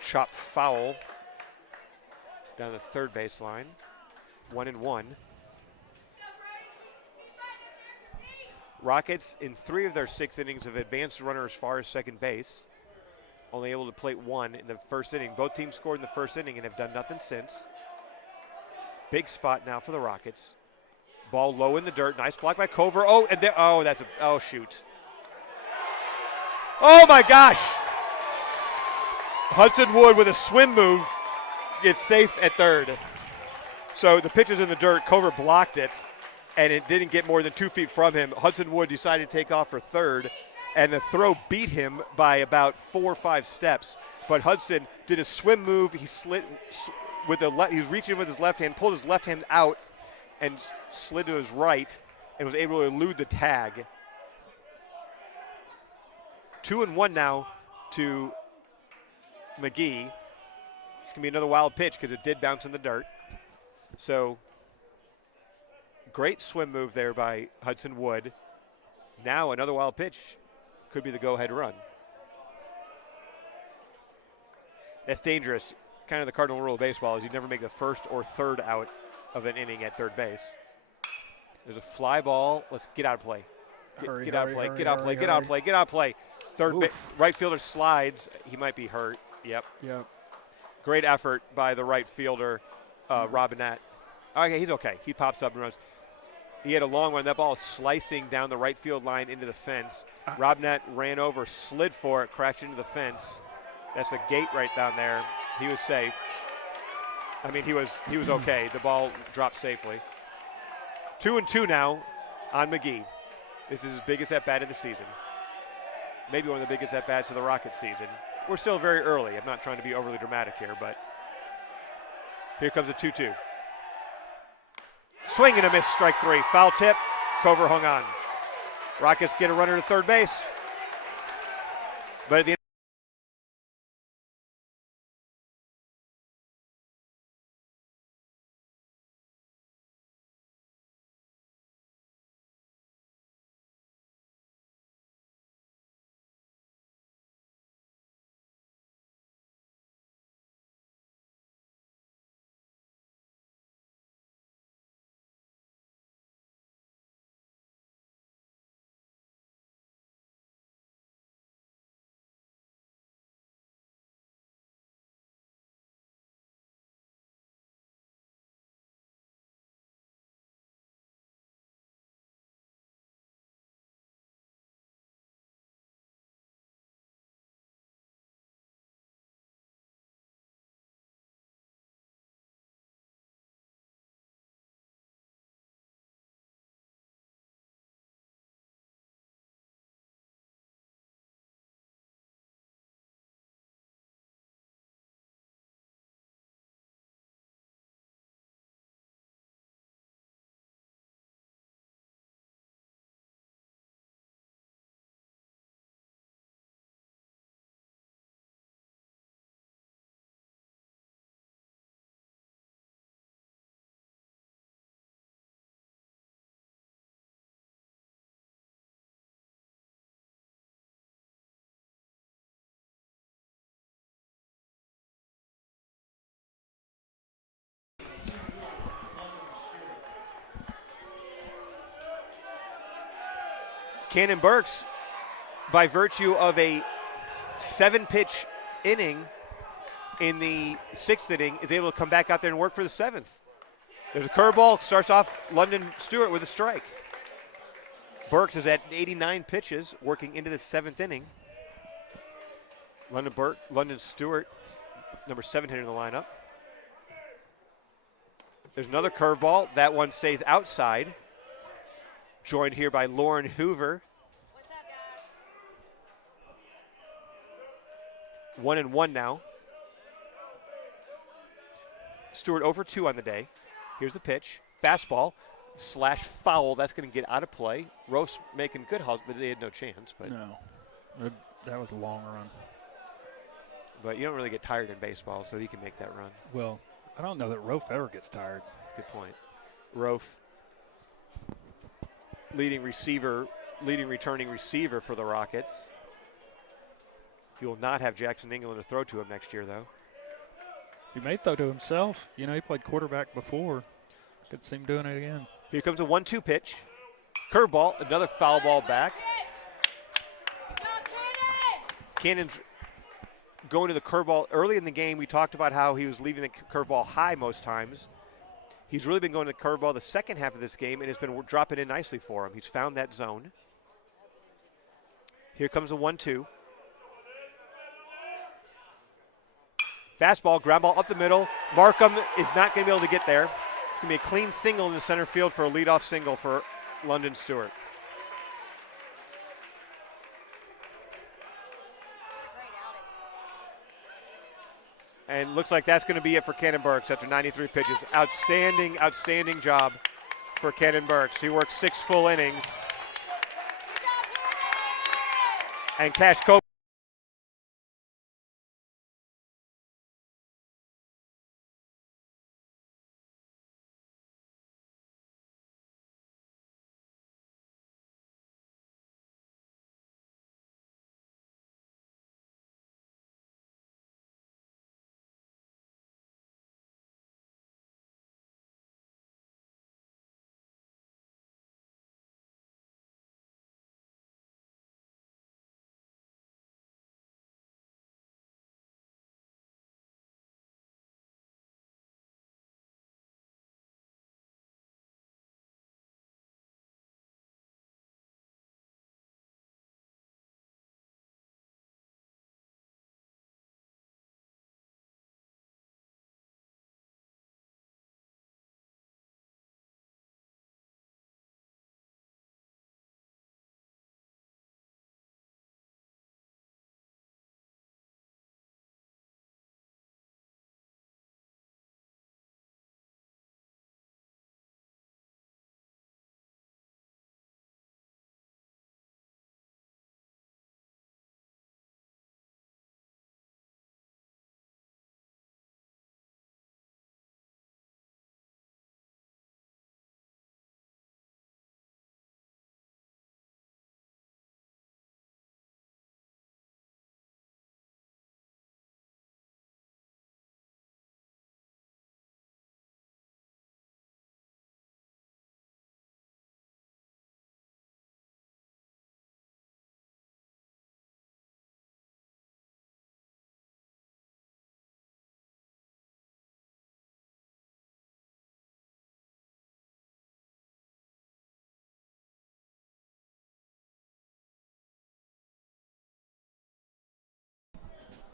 Chop foul down the third baseline. 1-1. Rockets in 3 of their 6 innings have advanced runner as far as second base. Only able to plate 1 in the first inning. Both teams scored in the first inning and have done nothing since. Big spot now for the Rockets. Ball low in the dirt. Nice block by Cover. Oh, and shoot. Oh my gosh. Hudson Wood with a swim move gets safe at third. So the pitch is in the dirt. Cover blocked it, and it didn't get more than 2 feet from him. Hudson Wood decided to take off for third, and the throw beat him by about 4 or 5 steps. But Hudson did a swim move. He slid with he was reaching with his left hand, pulled his left hand out, and slid to his right, and was able to elude the tag. 2-1 now to McGee. It's going to be another wild pitch because it did bounce in the dirt. So great swim move there by Hudson Wood. Now another wild pitch could be the go-ahead run. That's dangerous. Kind of the cardinal rule of baseball is you never make the first or third out of an inning at third base. There's a fly ball. Let's get out of play. Get out of play. Right fielder slides. He might be hurt. Yep. Great effort by the right fielder, Robinette. Okay, he's okay. He pops up and runs. He had a long run. That ball is slicing down the right field line into the fence. Robinette ran over, slid for it, crashed into the fence. That's a gate right down there. He was safe. I mean, he was okay. The ball dropped safely. 2-2 now on McGee. This is his biggest at-bat of the season. Maybe one of the biggest at-bats of the Rockets season. We're still very early. I'm not trying to be overly dramatic here, but here comes a 2-2. Swing and a miss, strike 3. Foul tip. Cover hung on. Rockets get a runner to third base. But at the end, Cannon Burks, by virtue of a 7-pitch inning in the 6th inning, is able to come back out there and work for the 7th. There's a curveball, starts off London Stewart with a strike. Burks is at 89 pitches, working into the 7th inning. London Stewart, number 7 hitter in the lineup. There's another curveball. That one stays outside. Joined here by Lauren Hoover. 1-1 now. Stewart over 2 on the day. Here's the pitch. Fastball / foul. That's going to get out of play. Roast making good hustle, but they had no chance. But no, that was a long run. But you don't really get tired in baseball, so he can make that run. Well, I don't know that Rofe ever gets tired. That's a good point. Rofe, leading returning receiver for the Rockets. He will not have Jackson England to throw to him next year, though. He may throw to himself. You know, he played quarterback before. Could see him doing it again. Here comes a 1-2 pitch. Curveball, another foul ball back. Cannon's going to the curveball. Early in the game, we talked about how he was leaving the curveball high most times. He's really been going to the curveball the second half of this game, and it's been dropping in nicely for him. He's found that zone. Here comes a 1-2. Fastball, ground ball up the middle. Markham is not going to be able to get there. It's going to be a clean single in the center field for a leadoff single for London Stewart. And looks like that's going to be it for Cannon Burks after 93 pitches. Outstanding, outstanding job for Cannon Burks. He worked 6 full innings. And Cash Copeland.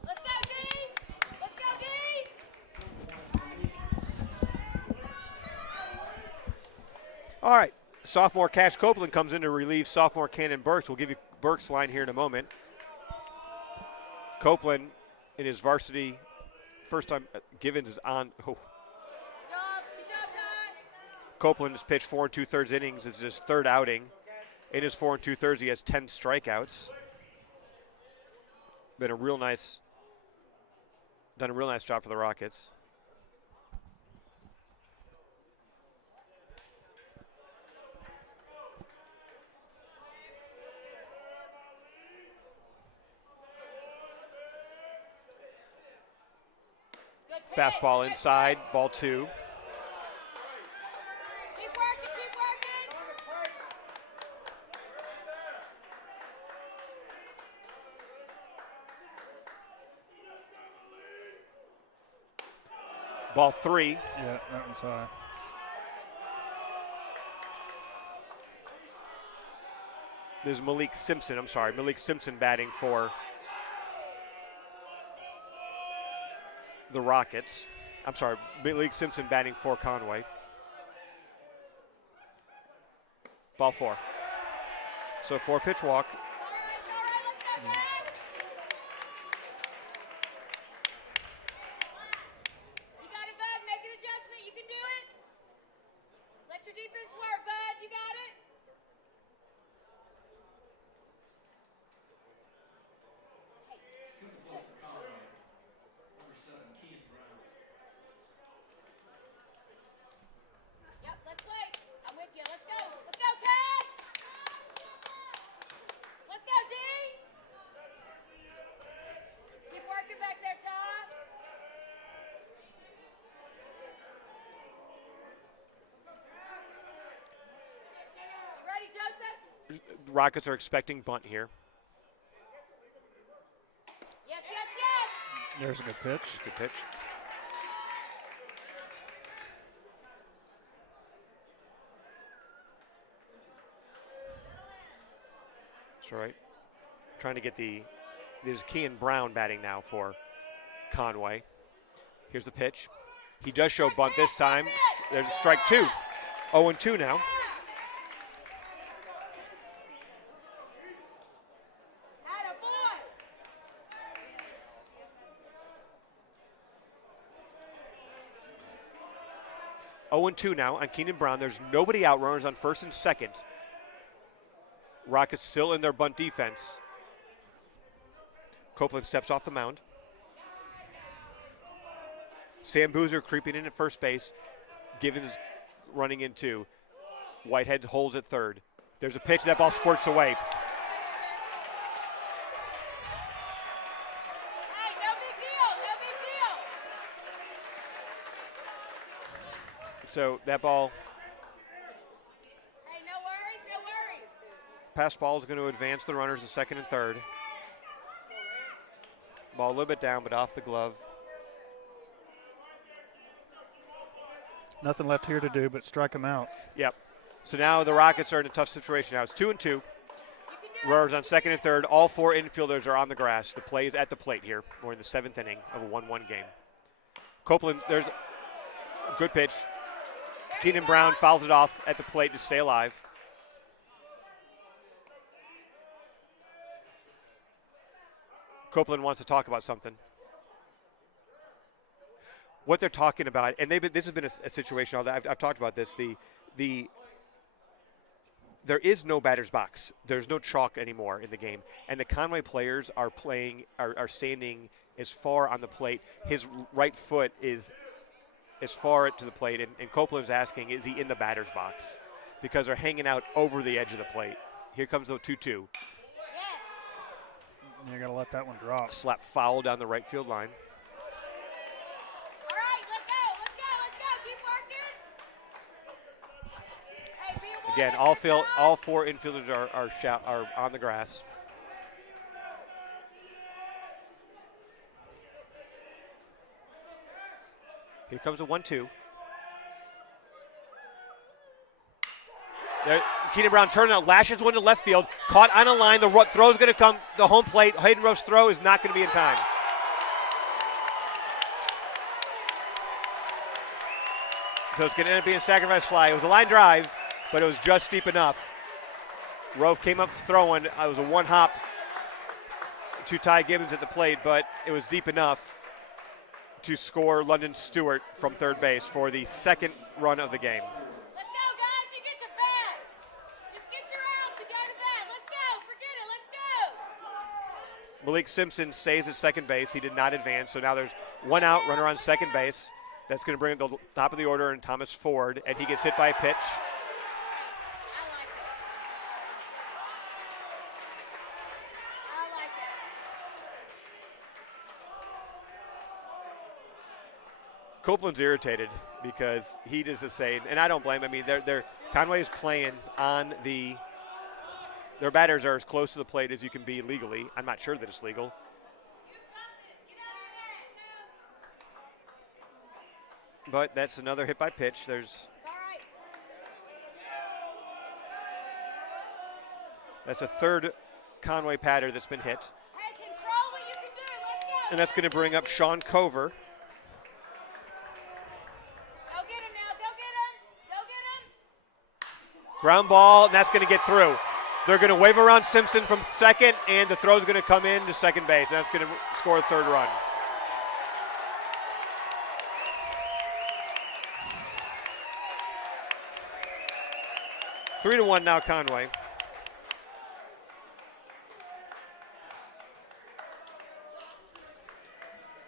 Let's go, D! Let's go, D! All right. Sophomore Cash Copeland comes in to relieve sophomore Cannon Burks. We'll give you Burks' line here in a moment. Copeland in his varsity first time. Givens is on. Oh. Good job, Ty! Copeland has pitched 4 2/3 innings. It's his 3rd outing. In his 4 2/3, he has 10 strikeouts. Done a real nice job for the Rockets. Good pitch. Fastball Good inside, pitch. ball 2. Keep working, keep working! Ball 3. Yeah, that one's high. There's Malik Simpson batting for the Rockets. Malik Simpson batting for Conway. Ball 4. So 4-pitch walk. All right, let's go, Cash! You got it, bud. Make an adjustment. You can do it. Let your defense work, bud. You got it. Yep, let's play. I'm with you. Let's go. Let's go, Cash! Let's go, D! Keep working back there, Todd. You ready, Joseph? The Rockets are expecting bunt here. Yes, yes, yes! There's a good pitch. Good pitch. That's right. Trying to get there's Kean Brown batting now for Conway. Here's the pitch. He does show bunt this time. There's strike 2. 0-2 now. 0-2 now on Keenan Brown. There's nobody out. Runners on first and second. Rockets still in their bunt defense. Copeland steps off the mound. Sam Boozer creeping in at first base. Givens running in two. Whitehead holds at third. There's a pitch. That ball squirts away. Hey, no big deal. No big deal. So that ball, Hey, no worries. No worries. pass ball is going to advance the runners to second and third. Ball a little bit down, but off the glove. Nothing left here to do but strike him out. Yep. So now the Rockets are in a tough situation. Now it's 2-2. Runners on second and third. All four infielders are on the grass. The play is at the plate here. We're in the seventh inning of a 1-1 game. Copeland, there's a good pitch. Keenan Brown fouls it off at the plate to stay alive. Copeland wants to talk about something. What they're talking about, and this has been a situation. I've talked about this. There is no batter's box. There's no chalk anymore in the game, and the Conway players are standing as far on the plate. His right foot is as far to the plate, and Copeland's asking, is he in the batter's box? Because they're hanging out over the edge of the plate. Here comes the 2-2. You're going to let that one drop. Slap foul down the right field line. All right, let's go. Let's go. Let's go. Keep working. Hey, be a Again, warrior. all four infielders are on the grass. Here comes a 1-2. There, Keenan Brown turning out, lashes one to left field, caught on a line. The throw's going to come. The home plate, Hayden Rowe's throw is not going to be in time. So it's going to end up being a sacrifice fly. It was a line drive, but it was just deep enough. Rowe came up throwing. It was a one hop to Ty Gibbons at the plate, but it was deep enough to score London Stewart from third base for the second run of the game. Let's go, guys. You get to bat. Just get your outs and go to bat. Let's go. Forget it. Let's go. Malik Simpson stays at second base. He did not advance, so now there's one out, runner on second base. That's going to bring the top of the order in Thomas Ford, and he gets hit by a pitch. I like it. I like it. Copeland's irritated because he just is saying, and I don't blame him. I mean, Conway is playing on their batters are as close to the plate as you can be legally. I'm not sure that it's legal. But that's another hit by pitch. It's all right. That's a third Conway batter that's been hit. Hey, control what you can do. Let's go. And that's going to bring up Sean Cover. Go get him now. Go get him. Go get him. Ground ball, and that's going to get through. They're going to wave around Simpson from second, and the throw's going to come in to second base. And that's going to score a third run. Three to one now, Conway.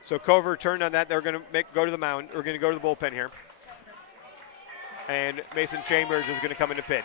So Cover turned on that. They're going to go to the mound. We're going to go to the bullpen here. And Mason Chambers is going to come in to pitch.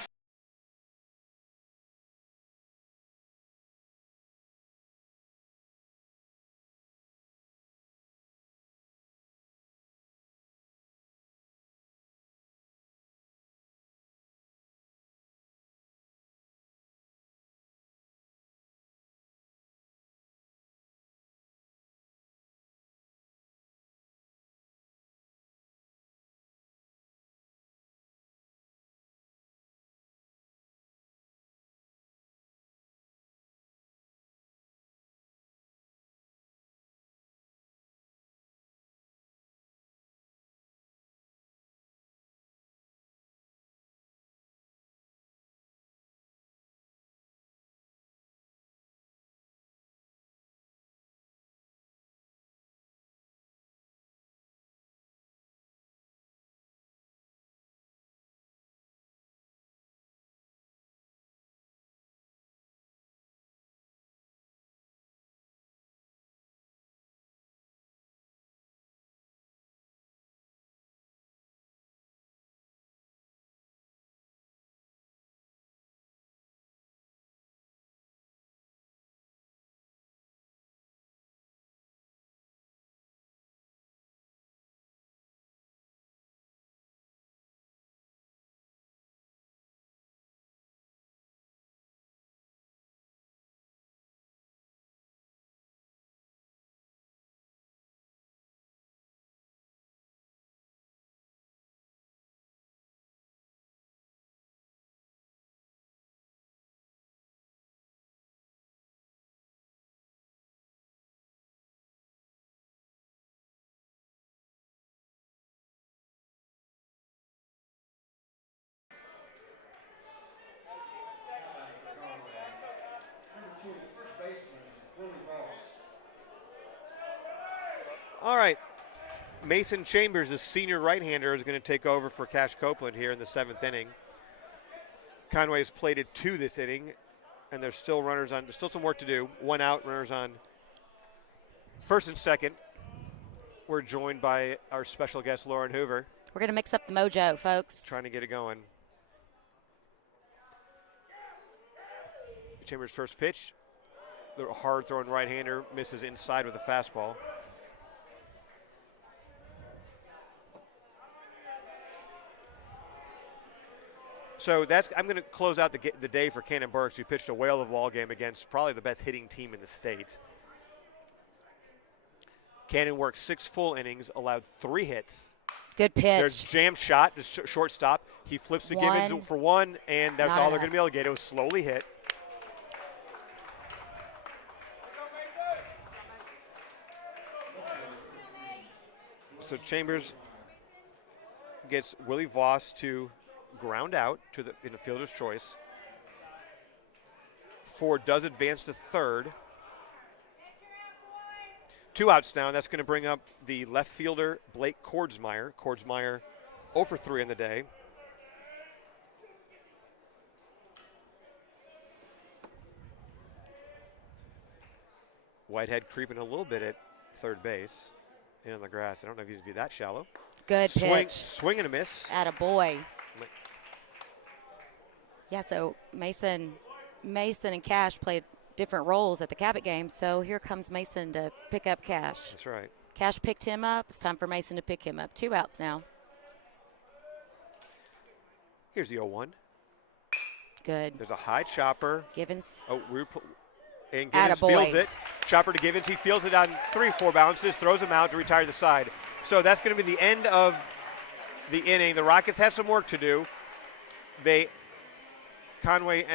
All right. Mason Chambers, the senior right-hander, is going to take over for Cash Copeland here in the 7th inning. Conway has played it 2 this inning, and there's still runners on. There's still some work to do. 1 out, runners on first and second. We're joined by our special guest, Lauren Hoover. We're going to mix up the mojo, folks. Trying to get it going. Chambers' first pitch. The hard-throwing right-hander misses inside with a fastball. So I'm going to close out the day for Cannon Burks, who pitched a whale of a ball game against probably the best hitting team in the state. Cannon worked 6 full innings, allowed 3 hits. Good pitch. There's jam shot, just shortstop. He flips to Givens for 1, and that's all they're going to be able to get. It was slowly hit. So Chambers gets Willie Voss to ground out in the fielder's choice. Ford does advance to third. 2 outs now, and that's going to bring up the left fielder, Blake Kordsmeyer. Kordsmeyer 0 for 3 on the day. Whitehead creeping a little bit at third base. In on the grass. I don't know if he's be that shallow. Good pitch. Swing and a miss. Attaboy. Yeah, so Mason and Cash played different roles at the Cabot game, so here comes Mason to pick up Cash. That's right. Cash picked him up. It's time for Mason to pick him up. 2 outs now. Here's the 0-1. Good. There's a high chopper. Givens. And Givens Attaboy. fields it. Chopper to Givens. He fields it on 3-4 bounces, throws him out to retire the side. So that's going to be the end of the inning. The Rockets have some work to do. Conway.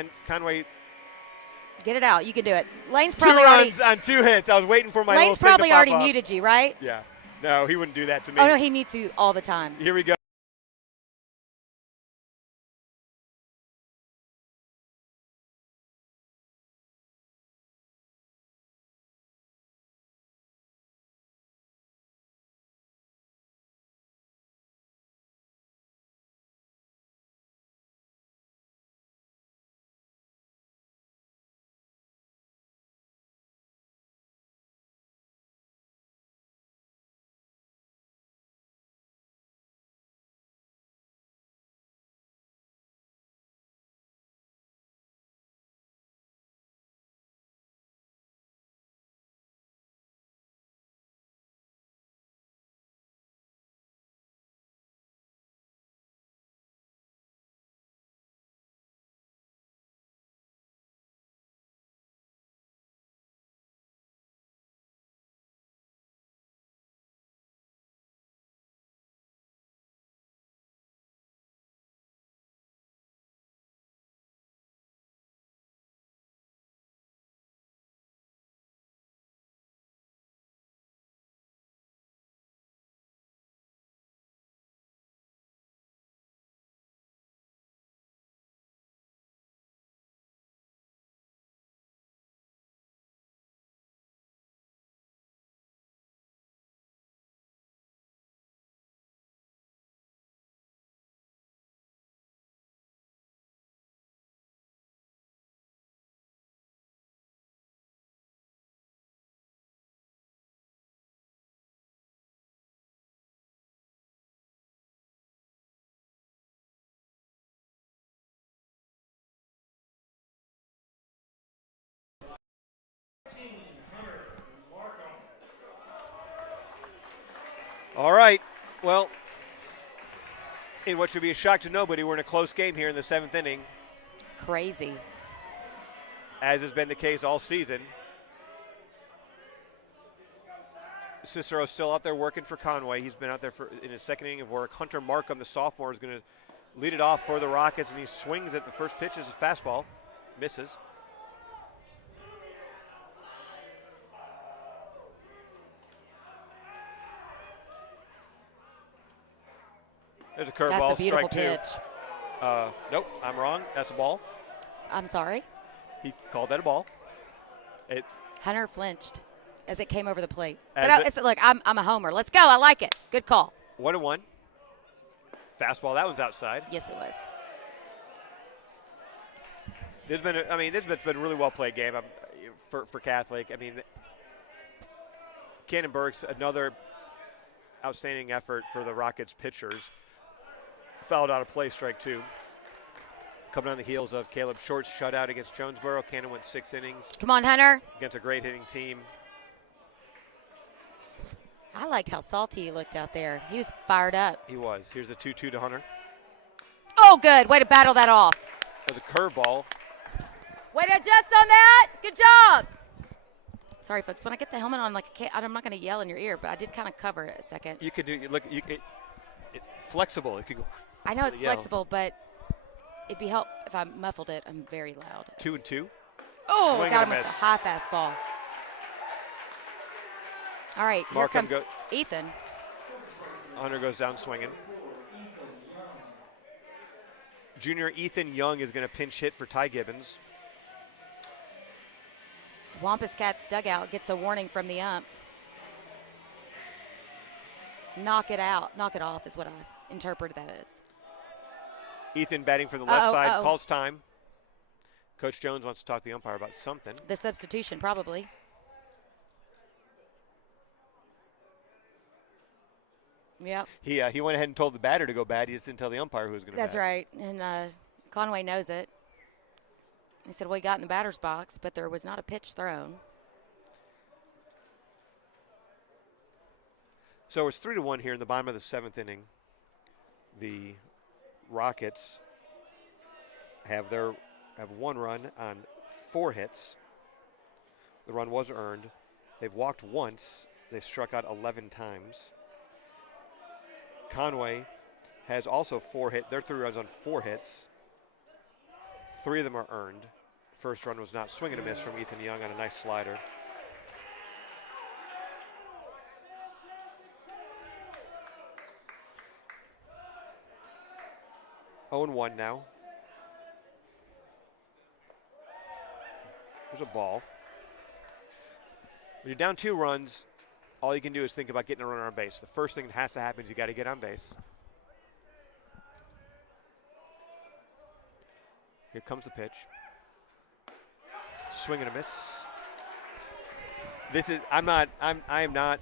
Get it out. You can do it. Lane's 2 probably runs on 2 hits. I was waiting for my Lane's little thing probably to pop already up. muted you, right? Yeah. No, he wouldn't do that to me. Oh, no, he mutes you all the time. Here we go. All right. Well, in what should be a shock to nobody, we're in a close game here in the 7th inning, Crazy. as has been the case all season. Cicero's still out there working for Conway. He's been out there in his 2nd inning of work. Hunter Markham, the sophomore, is going to lead it off for the Rockets, and he swings at the first pitch as a fastball. Misses. There's a curveball, That's a beautiful strike 2. pitch. Nope, I'm wrong. That's a ball. I'm sorry. He called that a ball. Hunter flinched. as it came over the plate. As But it- it's look, I'm a homer. Let's go. I like it. Good call. 1-1. Fastball. That one's outside. Yes, it was. This has been a really well played game for Catholic. I mean, Cannon Burks, another outstanding effort for the Rockets pitchers. Fouled out of play, strike 2. Coming on the heels of Caleb Short's shutout against Jonesboro. Cannon went 6 innings Come on, Hunter. against a great hitting team. I liked how salty he looked out there. He was fired up. He was. Here's the 2-2 to Hunter. Oh, good. Way to battle that off. That was a curveball. Way to adjust on that. Good job. Sorry, folks. When I get the helmet on, like I'm not going to yell in your ear, but I did kind of cover it a second. You could do. It's flexible. It could go. I know it's yell. flexible, but it'd be help if I muffled it. I'm very loud. 2-2. Oh, Swing got and him a with a miss. high fastball. All right, here Markham comes Ethan. Hunter goes down swinging. Junior Ethan Young is going to pinch hit for Ty Gibbons. Wampus Cat's dugout gets a warning from the ump. Knock it out. Knock it off is what I interpreted that as. Ethan batting from the left side, uh-oh. calls time. Coach Jones wants to talk to the umpire about something. The substitution, probably. Yep, He went ahead and told the batter to go bat. He just didn't tell the umpire who was going to bat. that's right. And Conway knows it. He said, well, he got in the batter's box, but there was not a pitch thrown. So it's 3-1 here in the bottom of the 7th inning. The Rockets have one run on 4 hits. The run was earned. They've walked once. They've struck out 11 times. Conway has also 4 hits. Their 3 runs on 4 hits. 3 of them are earned. First run was not swing and a miss from Ethan Young on a nice slider. Oh, 0-1 now. There's a ball. When you're down 2 runs, all you can do is think about getting a runner on base. The first thing that has to happen is you got to get on base. Here comes the pitch. Swing and a miss. I am not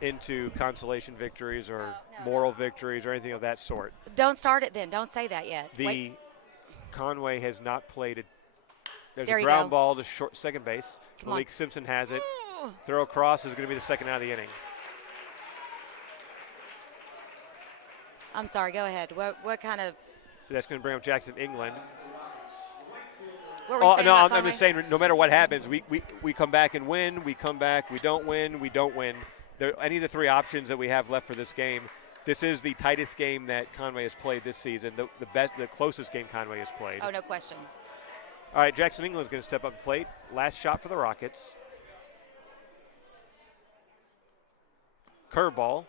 into consolation victories or moral victories or anything of that sort. Don't start it then. Don't say that yet. The Wait. Conway has not played it. There's There a you ground go. ball to second base. Come on. Malik Simpson has it. Throw across is going to be the second out of the inning. I'm sorry. Go ahead. What kind of That's going to bring up Jackson England. what were we saying No, about I'm Conway? just saying no matter what happens, we come back and win. We come back, we don't win. Any of the 3 options that we have left for this game, this is the tightest game that Conway has played this season, the closest game Conway has played. Oh, no question. All right, Jackson England's going to step up the plate. Last shot for the Rockets. Curveball.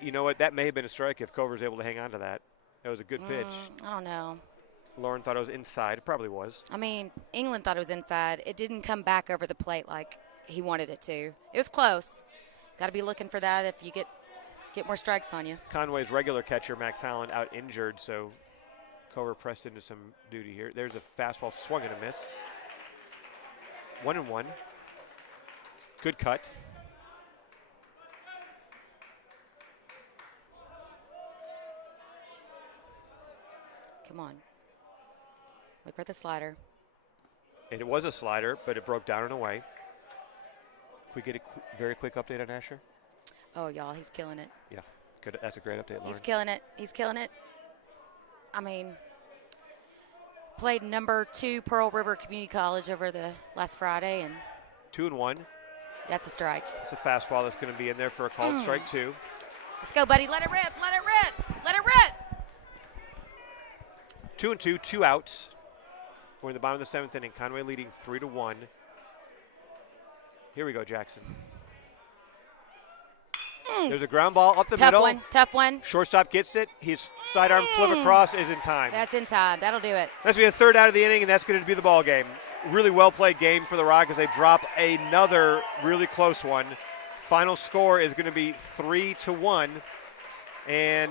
You know what? That may have been a strike if Cover's able to hang on to that. That was a good pitch. I don't know. Lauren thought it was inside. It probably was. I mean, England thought it was inside. It didn't come back over the plate like he wanted it to. It was close. Got to be looking for that if you get more strikes on you. Conway's regular catcher, Max Howland, out injured, so Cover pressed into some duty here. There's a fastball swung and a miss. 1-1. Good cut. Come on. Look for the slider. And it was a slider, but it broke down and away. Can we get a very quick update on Asher? Oh, y'all, he's killing it. Yeah, good. That's a great update, Lauren. He's killing it. He's killing it. I mean, played number 2 Pearl River Community College over the last Friday, and 2-1. that's a strike. It's a fastball that's going to be in there for a called strike 2. Let's go, buddy. Let it rip. Let it rip. Let it rip. 2-2, 2 outs. We're in the bottom of the 7th inning. Conway leading 3-1. Here we go, Jackson. There's a ground ball up the Tough middle. one. Tough one. Shortstop gets it. His sidearm flip across is in time. That's in time. That'll do it. That's going to be the 3rd out of the inning, and that's going to be the ball game. really well played game for the Rockets. They drop another really close one. Final score is going to be 3-1, and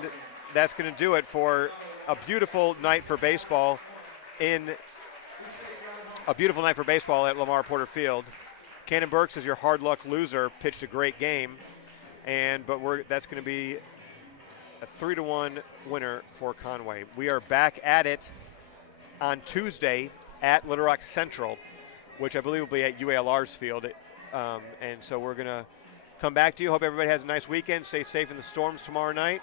that's going to do it for a beautiful night for baseball at Lamar Porter Field. Cannon Burks is your hard luck loser, pitched a great game, but that's going to be a 3-1 winner for Conway. We are back at it on Tuesday at Little Rock Central, which I believe will be at UALR's field, and so we're going to come back to you. Hope everybody has a nice weekend. Stay safe in the storms tomorrow night.